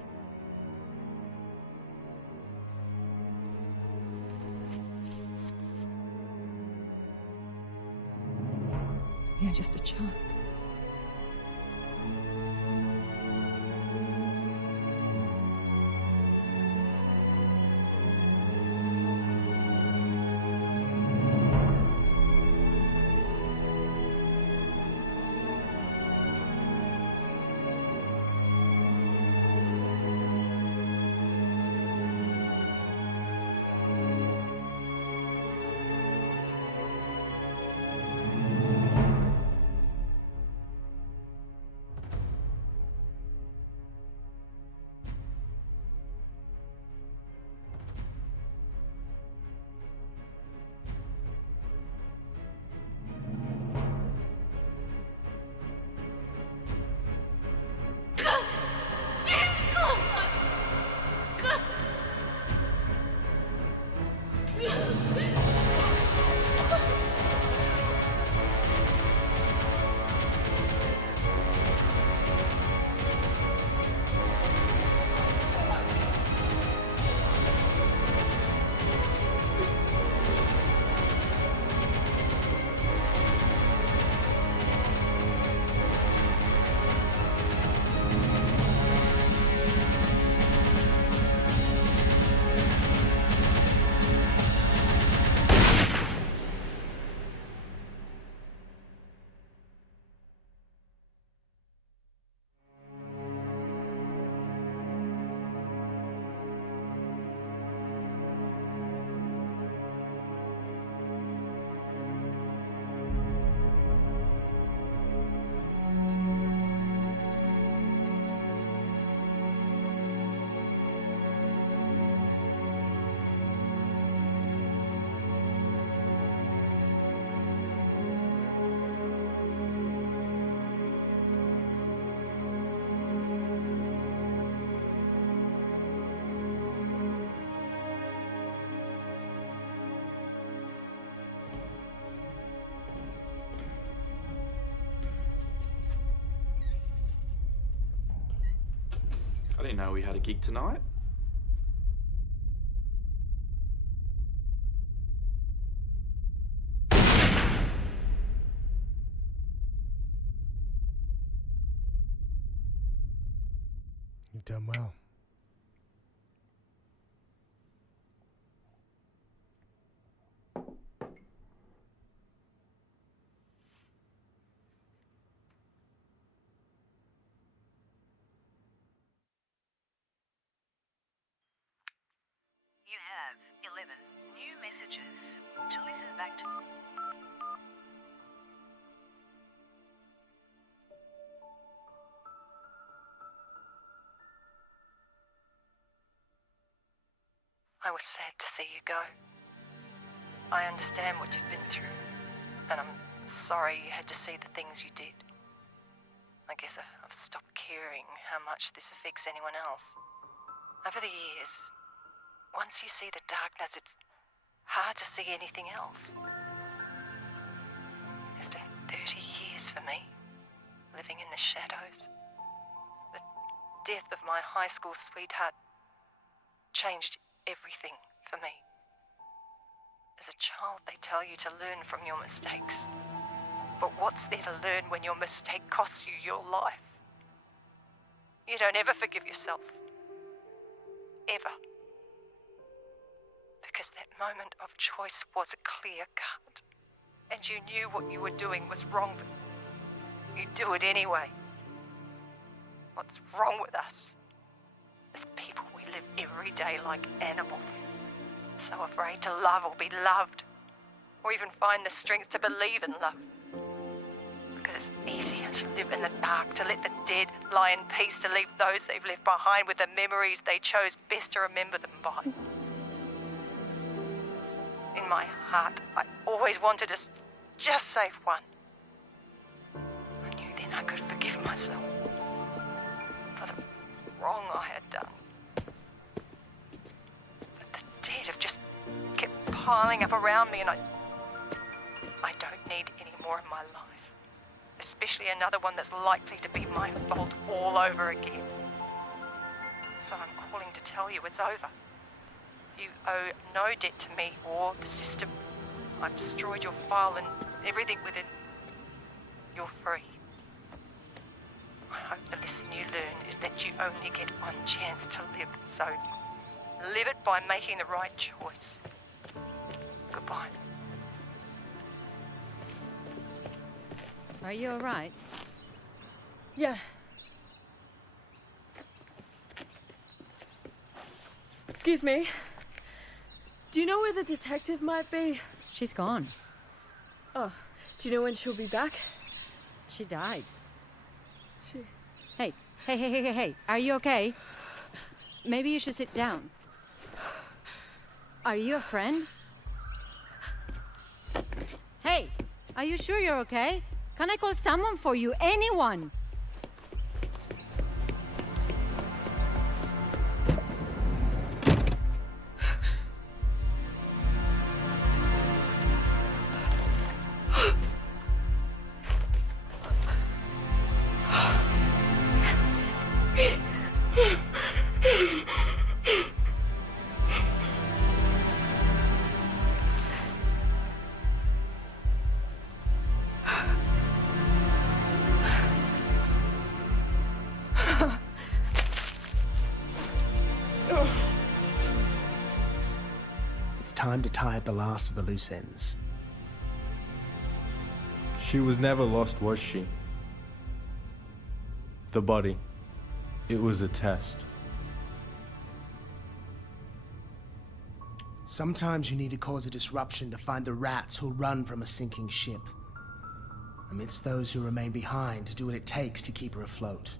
just a child. I didn't know we had a gig tonight. You've done well. You have 11 new messages to listen back to. I was sad to see you go. I understand what you've been through, and I'm sorry you had to see the things you did. I guess I've stopped caring how much this affects anyone else. Over the years, once you see the darkness, it's hard to see anything else. It's been 30 years for me, living in the shadows. The death of my high school sweetheart changed everything for me. As a child, they tell you to learn from your mistakes. But what's there to learn when your mistake costs you your life? You don't ever forgive yourself. Ever. Because that moment of choice was a clear cut. And you knew what you were doing was wrong, but you do it anyway. What's wrong with us? As people, we live every day like animals. So afraid to love or be loved. Or even find the strength to believe in love. Because it's easier to live in the dark, to let the dead lie in peace, to leave those they've left behind with the memories they chose best to remember them by. In my heart, I always wanted to just save one. I knew then I could forgive myself for the wrong I had done. But the dead have just kept piling up around me, and I don't need any more in my life. Especially another one that's likely to be my fault all over again. So I'm calling to tell you it's over. You owe no debt to me or the system. I've destroyed your file and everything within. you're free. I hope the lesson you learn is that you only get one chance to live, so live it by making the right choice. Goodbye. Are you alright? Yeah. Excuse me. Do you know where the detective might be? She's gone. Oh, do you know when she'll be back? She died. She... Hey. Are you okay? Maybe you should sit down. Are you a friend? Hey, are you sure you're okay? Can I call someone for you? Anyone? It's time to tie up the last of the loose ends. She was never lost, was she? The body. It was a test. Sometimes you need to cause a disruption to find the rats who'll run from a sinking ship. Amidst those who remain behind to do what it takes to keep her afloat.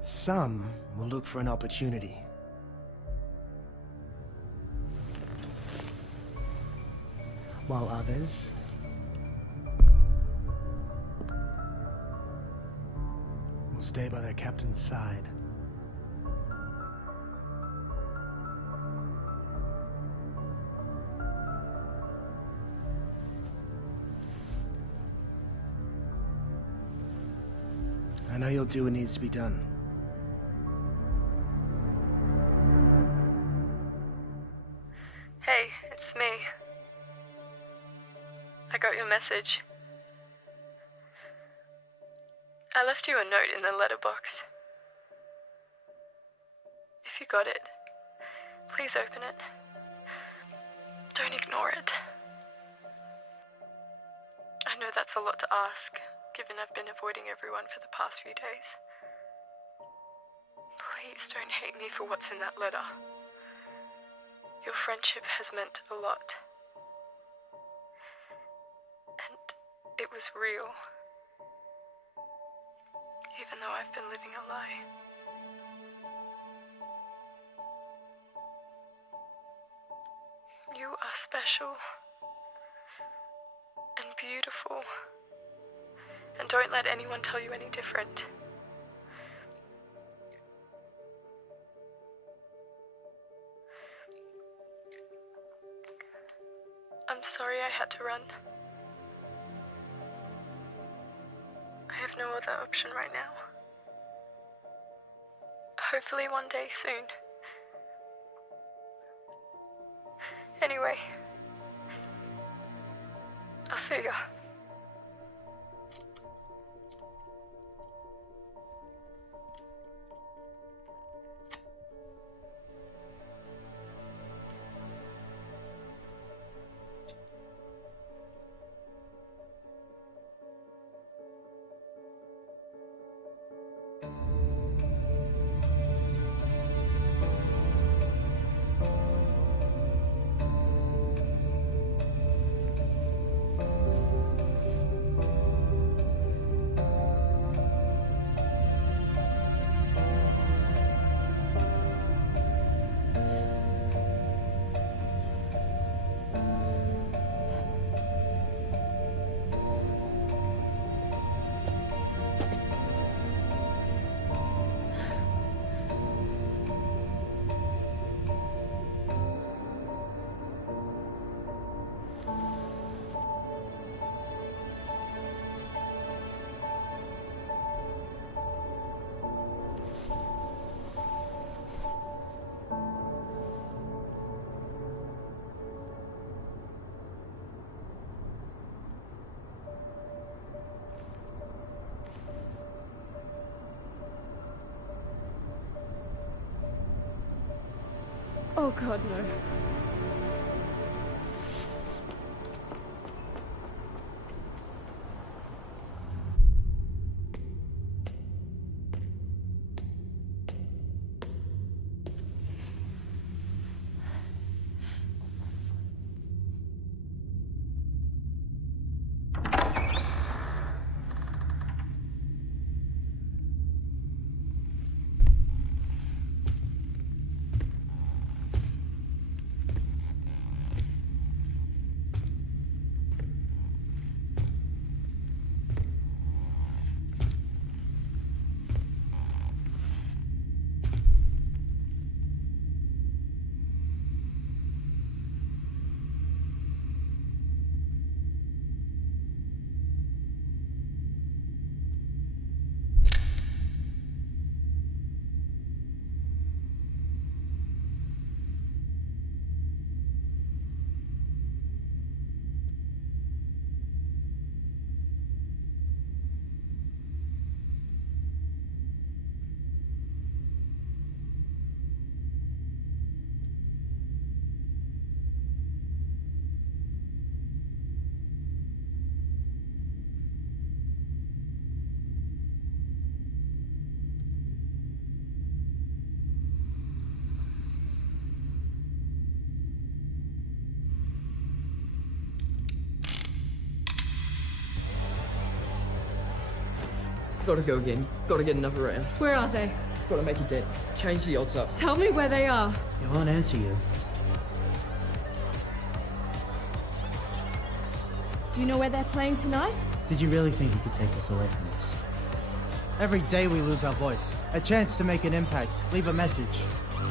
Some will look for an opportunity. While others will stay by their captain's side. I know you'll do what needs to be done. Hey, it's me. I got your message. I left you a note in the letterbox. If you got it, please open it. Don't ignore it. I know that's a lot to ask, given I've been avoiding everyone for the past few days. Please don't hate me for what's in that letter. Your friendship has meant a lot. And it was real. Even though I've been living a lie. You are special. And beautiful. And don't let anyone tell you any different. I'm sorry I had to run. I have no other option right now. Hopefully one day soon. Anyway, I'll see ya. Oh god, no. Gotta go again. Gotta get another round. Where are they? Gotta make a dent. Change the odds up. Tell me where they are. He won't answer you. Do you know where they're playing tonight? Did you really think you could take us away from this? Every day we lose our voice. A chance to make an impact, leave a message.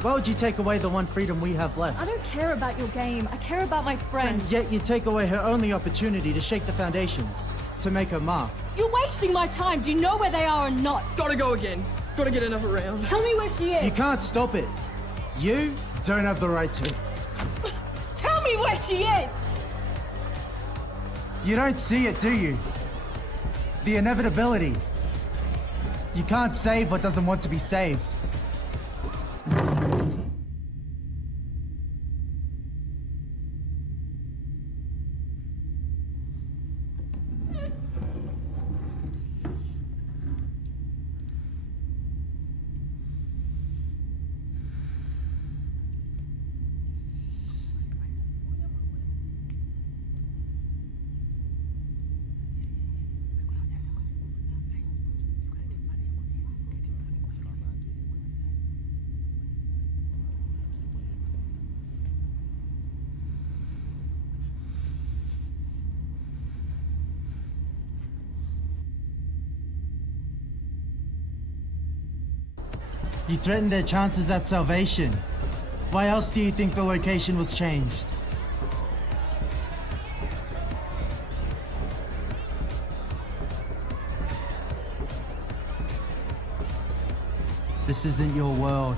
Why would you take away the one freedom we have left? I don't care about your game. I care about my friend. Yet you take away her only opportunity to shake the foundations, to make her mark. You're wasting my time. Do you know where they are or not? Gotta go again. Gotta get another round. Tell me where she is. You can't stop it. You don't have the right to. Tell me where she is. You don't see it, do you? The inevitability. You can't save what doesn't want to be saved. You threatened their chances at salvation. Why else do you think the location was changed? This isn't your world.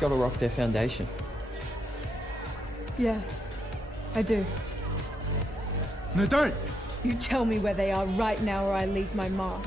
Gotta rock their foundation. Yeah, I do. No, don't! You tell me where they are right now or I leave my mark.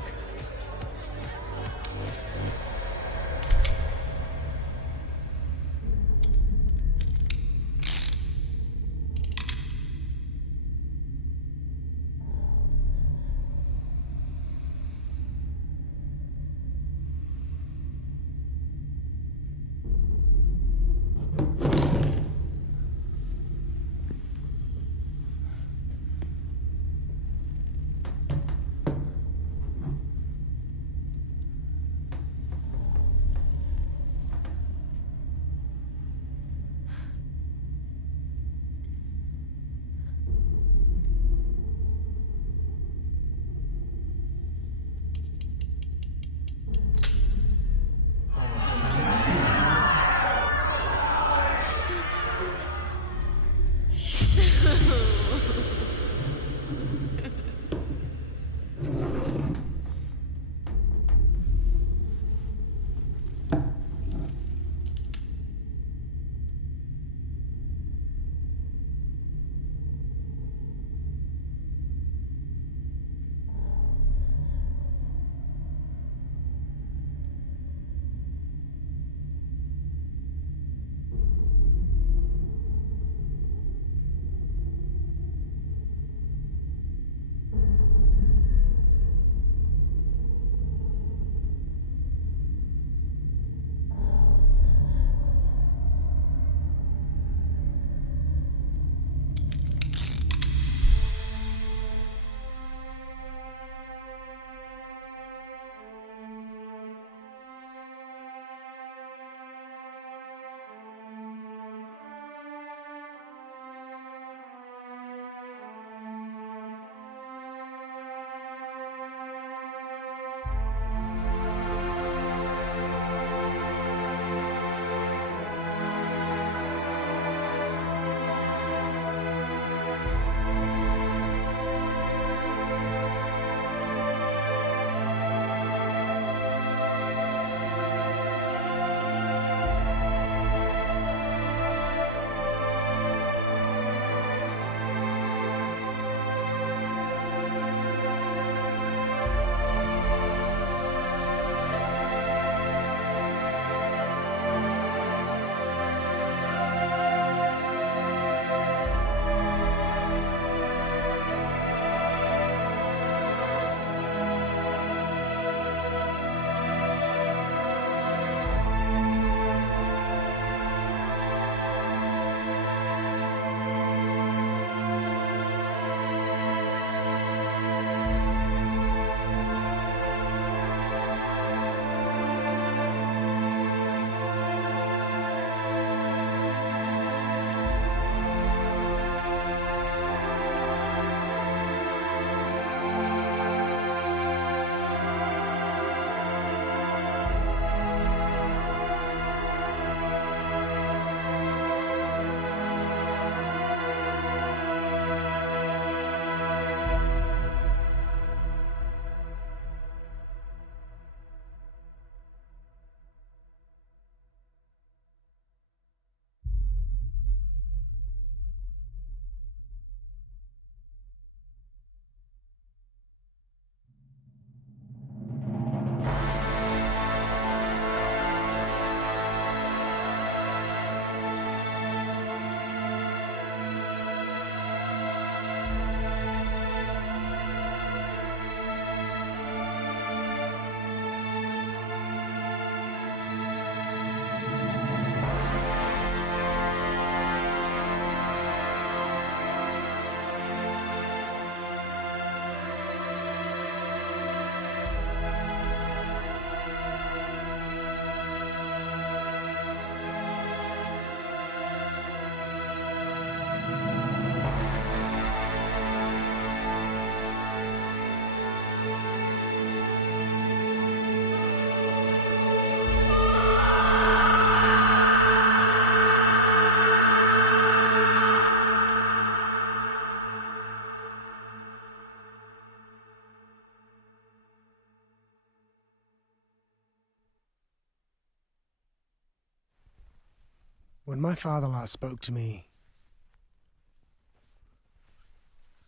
When my father last spoke to me,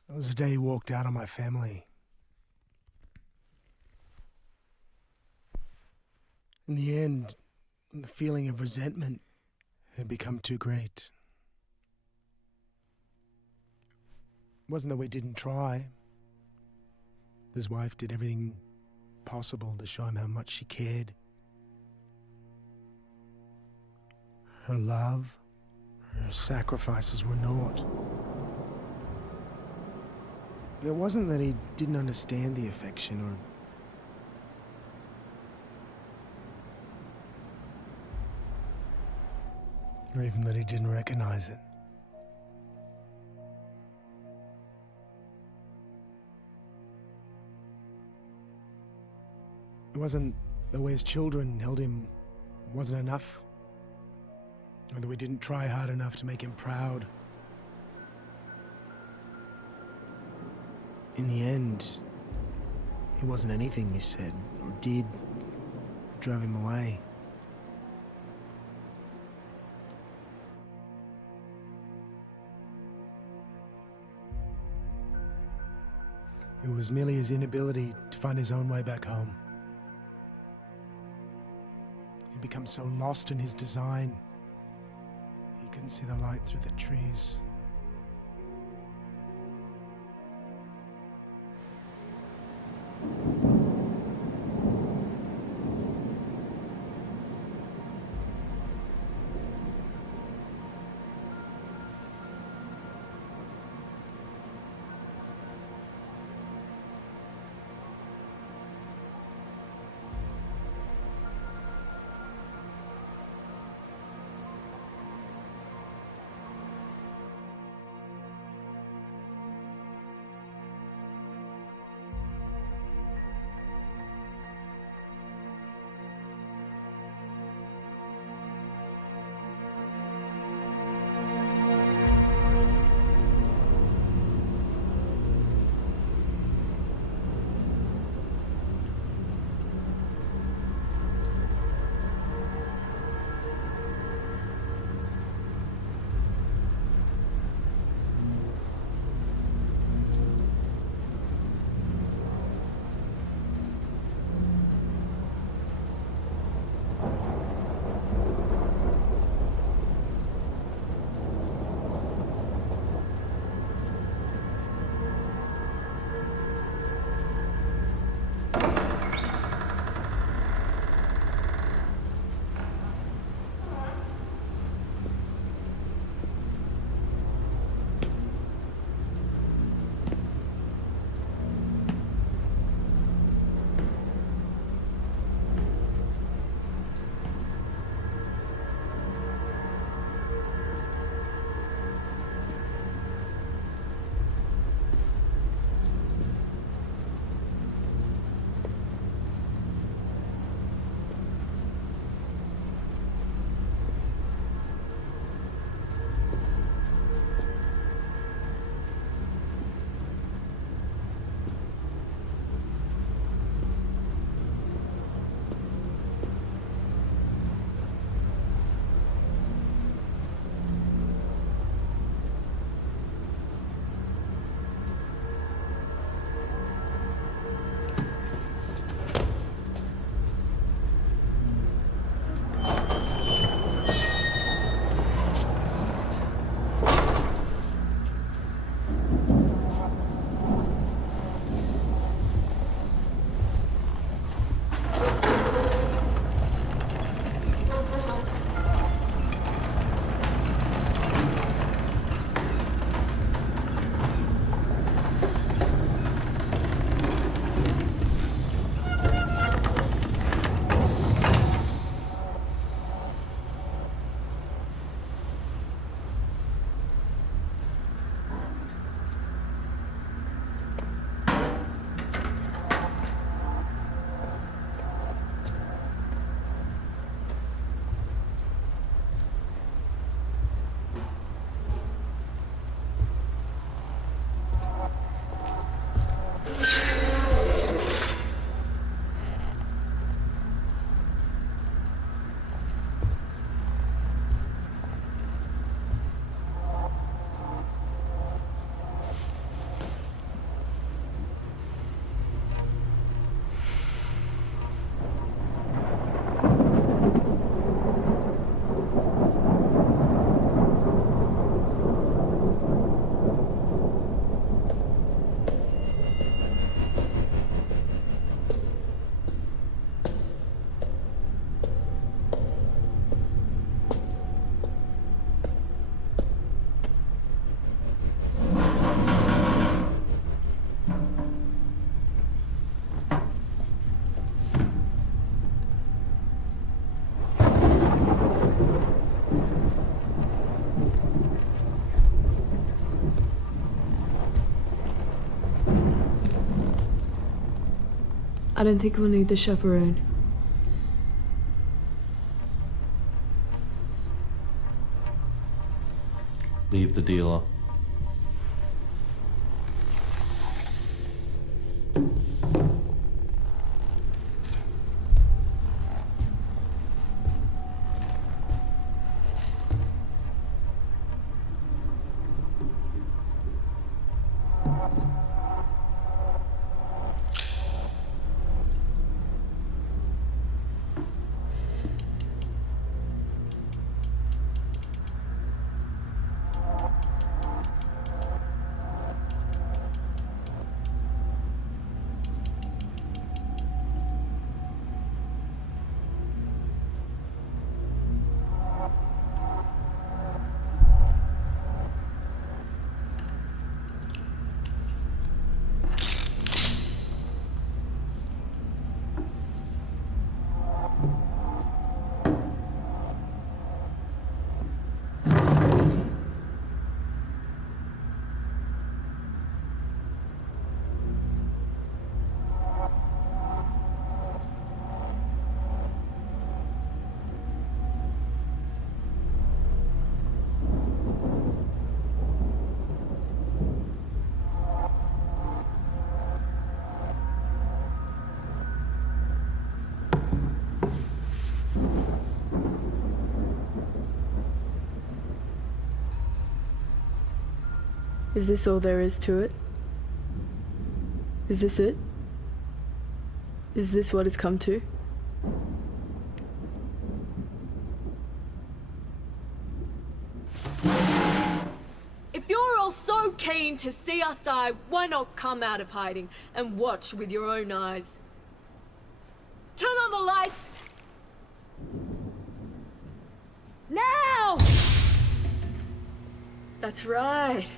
it was the day he walked out on my family. In the end, the feeling of resentment had become too great. It wasn't that we didn't try. His wife did everything possible to show him how much she cared. Her love, her sacrifices were naught. And it wasn't that he didn't understand the affection or even that he didn't recognize it. It wasn't the way his children held him wasn't enough, or that we didn't try hard enough to make him proud. In the end, it wasn't anything we said or did that drove him away. It was merely his inability to find his own way back home. He became so lost in his design, he couldn't see the light through the trees. I don't think we'll need the chaperone. Leave the dealer. Is this all there is to it? Is this it? Is this what it's come to? If you're all so keen to see us die, why not come out of hiding and watch with your own eyes? Turn on the lights! Now! That's right.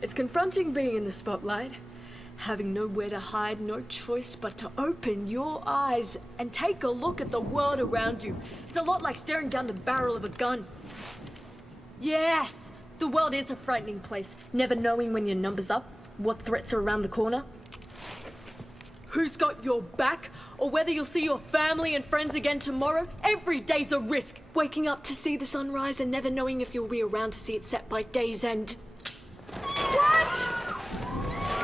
It's confronting being in the spotlight, having nowhere to hide, no choice but to open your eyes and take a look at the world around you. It's a lot like staring down the barrel of a gun. Yes, the world is a frightening place, never knowing when your number's up, what threats are around the corner, who's got your back, or whether you'll see your family and friends again tomorrow. Every day's a risk. Waking up to see the sunrise and never knowing if you'll be around to see it set by day's end. What?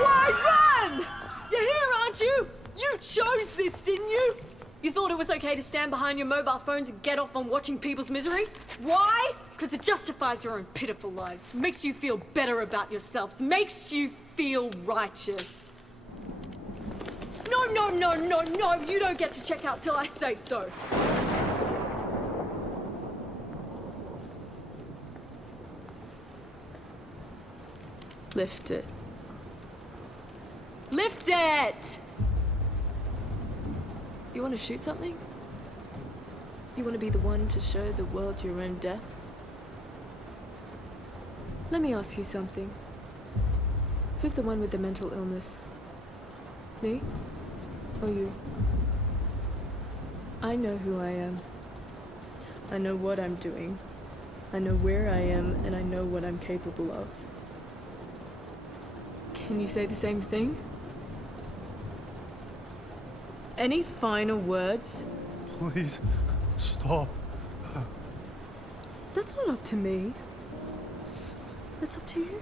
Why run? You're here, aren't you? You chose this, didn't you? You thought it was okay to stand behind your mobile phones and get off on watching people's misery? Why? Because it justifies your own pitiful lives, makes you feel better about yourselves, makes you feel righteous. No, you don't get to check out till I say so. Lift it. Lift it! You want to shoot something? You want to be the one to show the world your own death? Let me ask you something. Who's the one with the mental illness? Me? Or you? I know who I am. I know what I'm doing. I know where I am, and I know what I'm capable of. Can you say the same thing? Any final words? Please, stop. That's not up to me. That's up to you.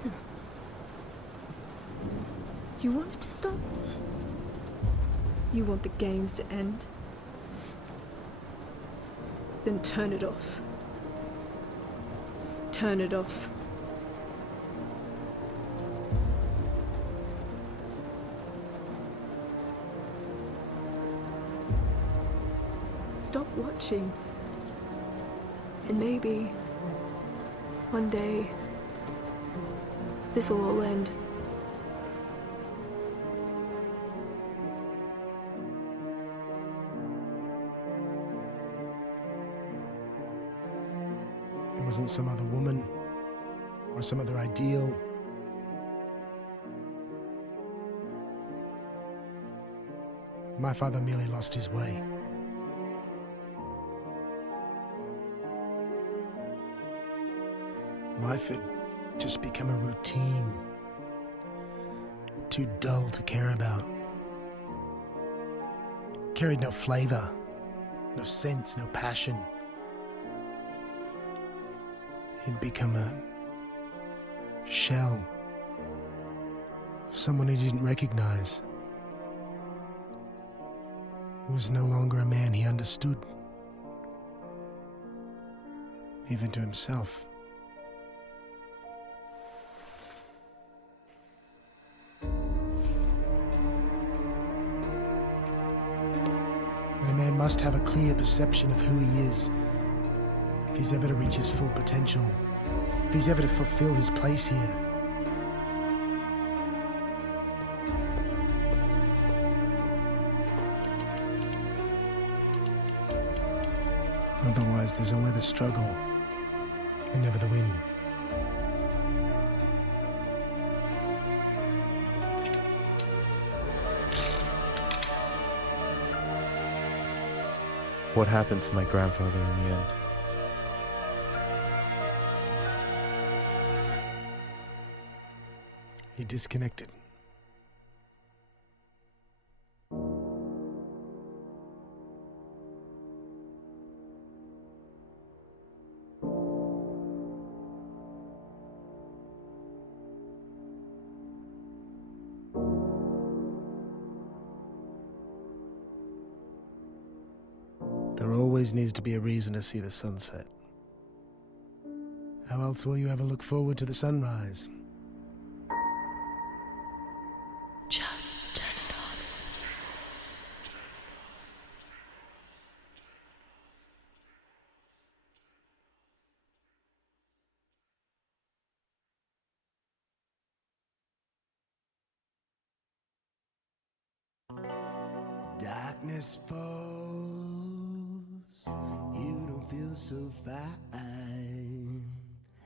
You want it to stop? You want the games to end? Then turn it off. Turn it off. Stop watching. And maybe one day this will all end. It wasn't some other woman or some other ideal. My father merely lost his way. Life had just become a routine, too dull to care about. Carried no flavor, no sense, no passion. He'd become a shell, someone he didn't recognize. He was no longer a man he understood, even to himself. A man must have a clear perception of who he is if he's ever to reach his full potential, if he's ever to fulfill his place here. Otherwise, there's only the struggle and never the win. What happened to my grandfather in the end? He disconnected. There always needs to be a reason to see the sunset. How else will you ever look forward to the sunrise? darkness falls, you don't feel so fine.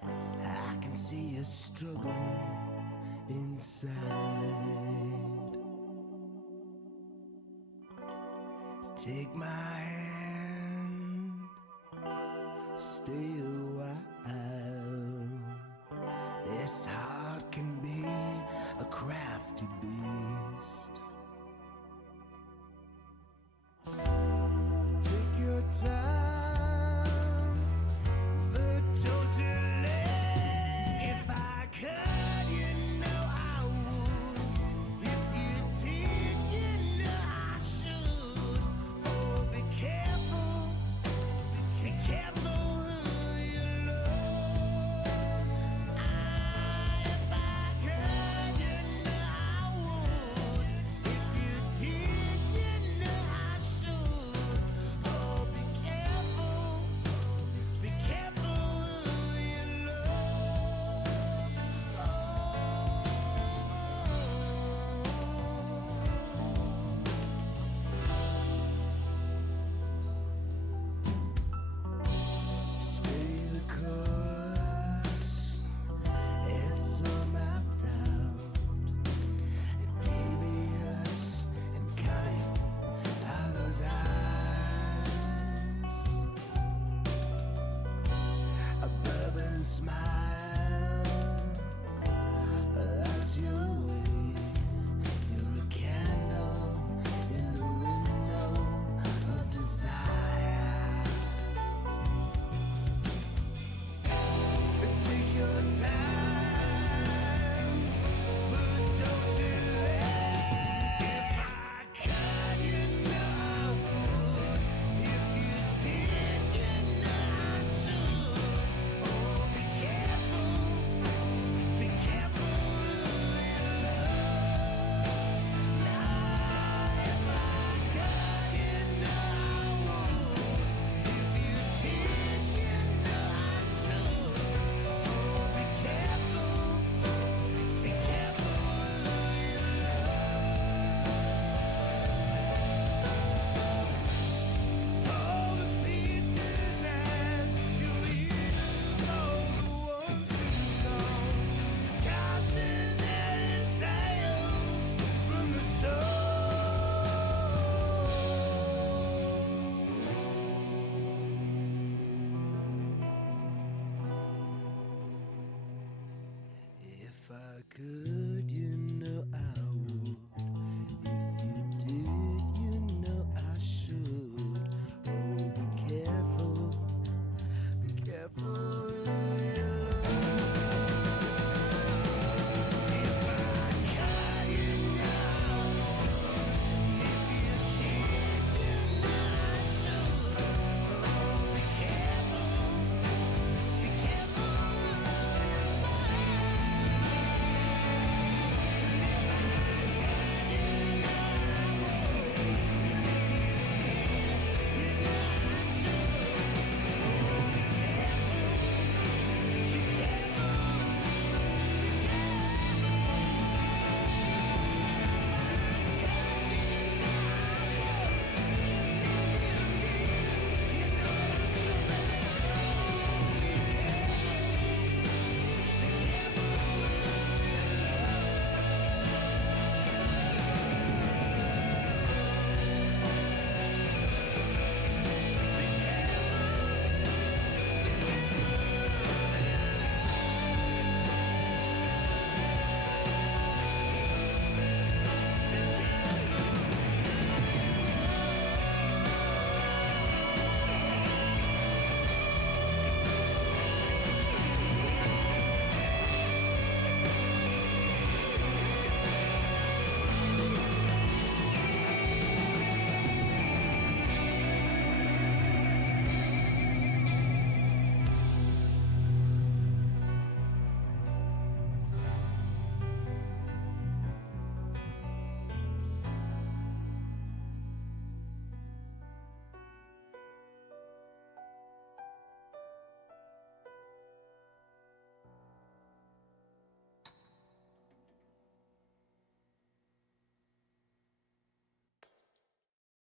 I can see you struggling inside. Take my hand, stay a while. This heart can be a crafty beast. Take your time.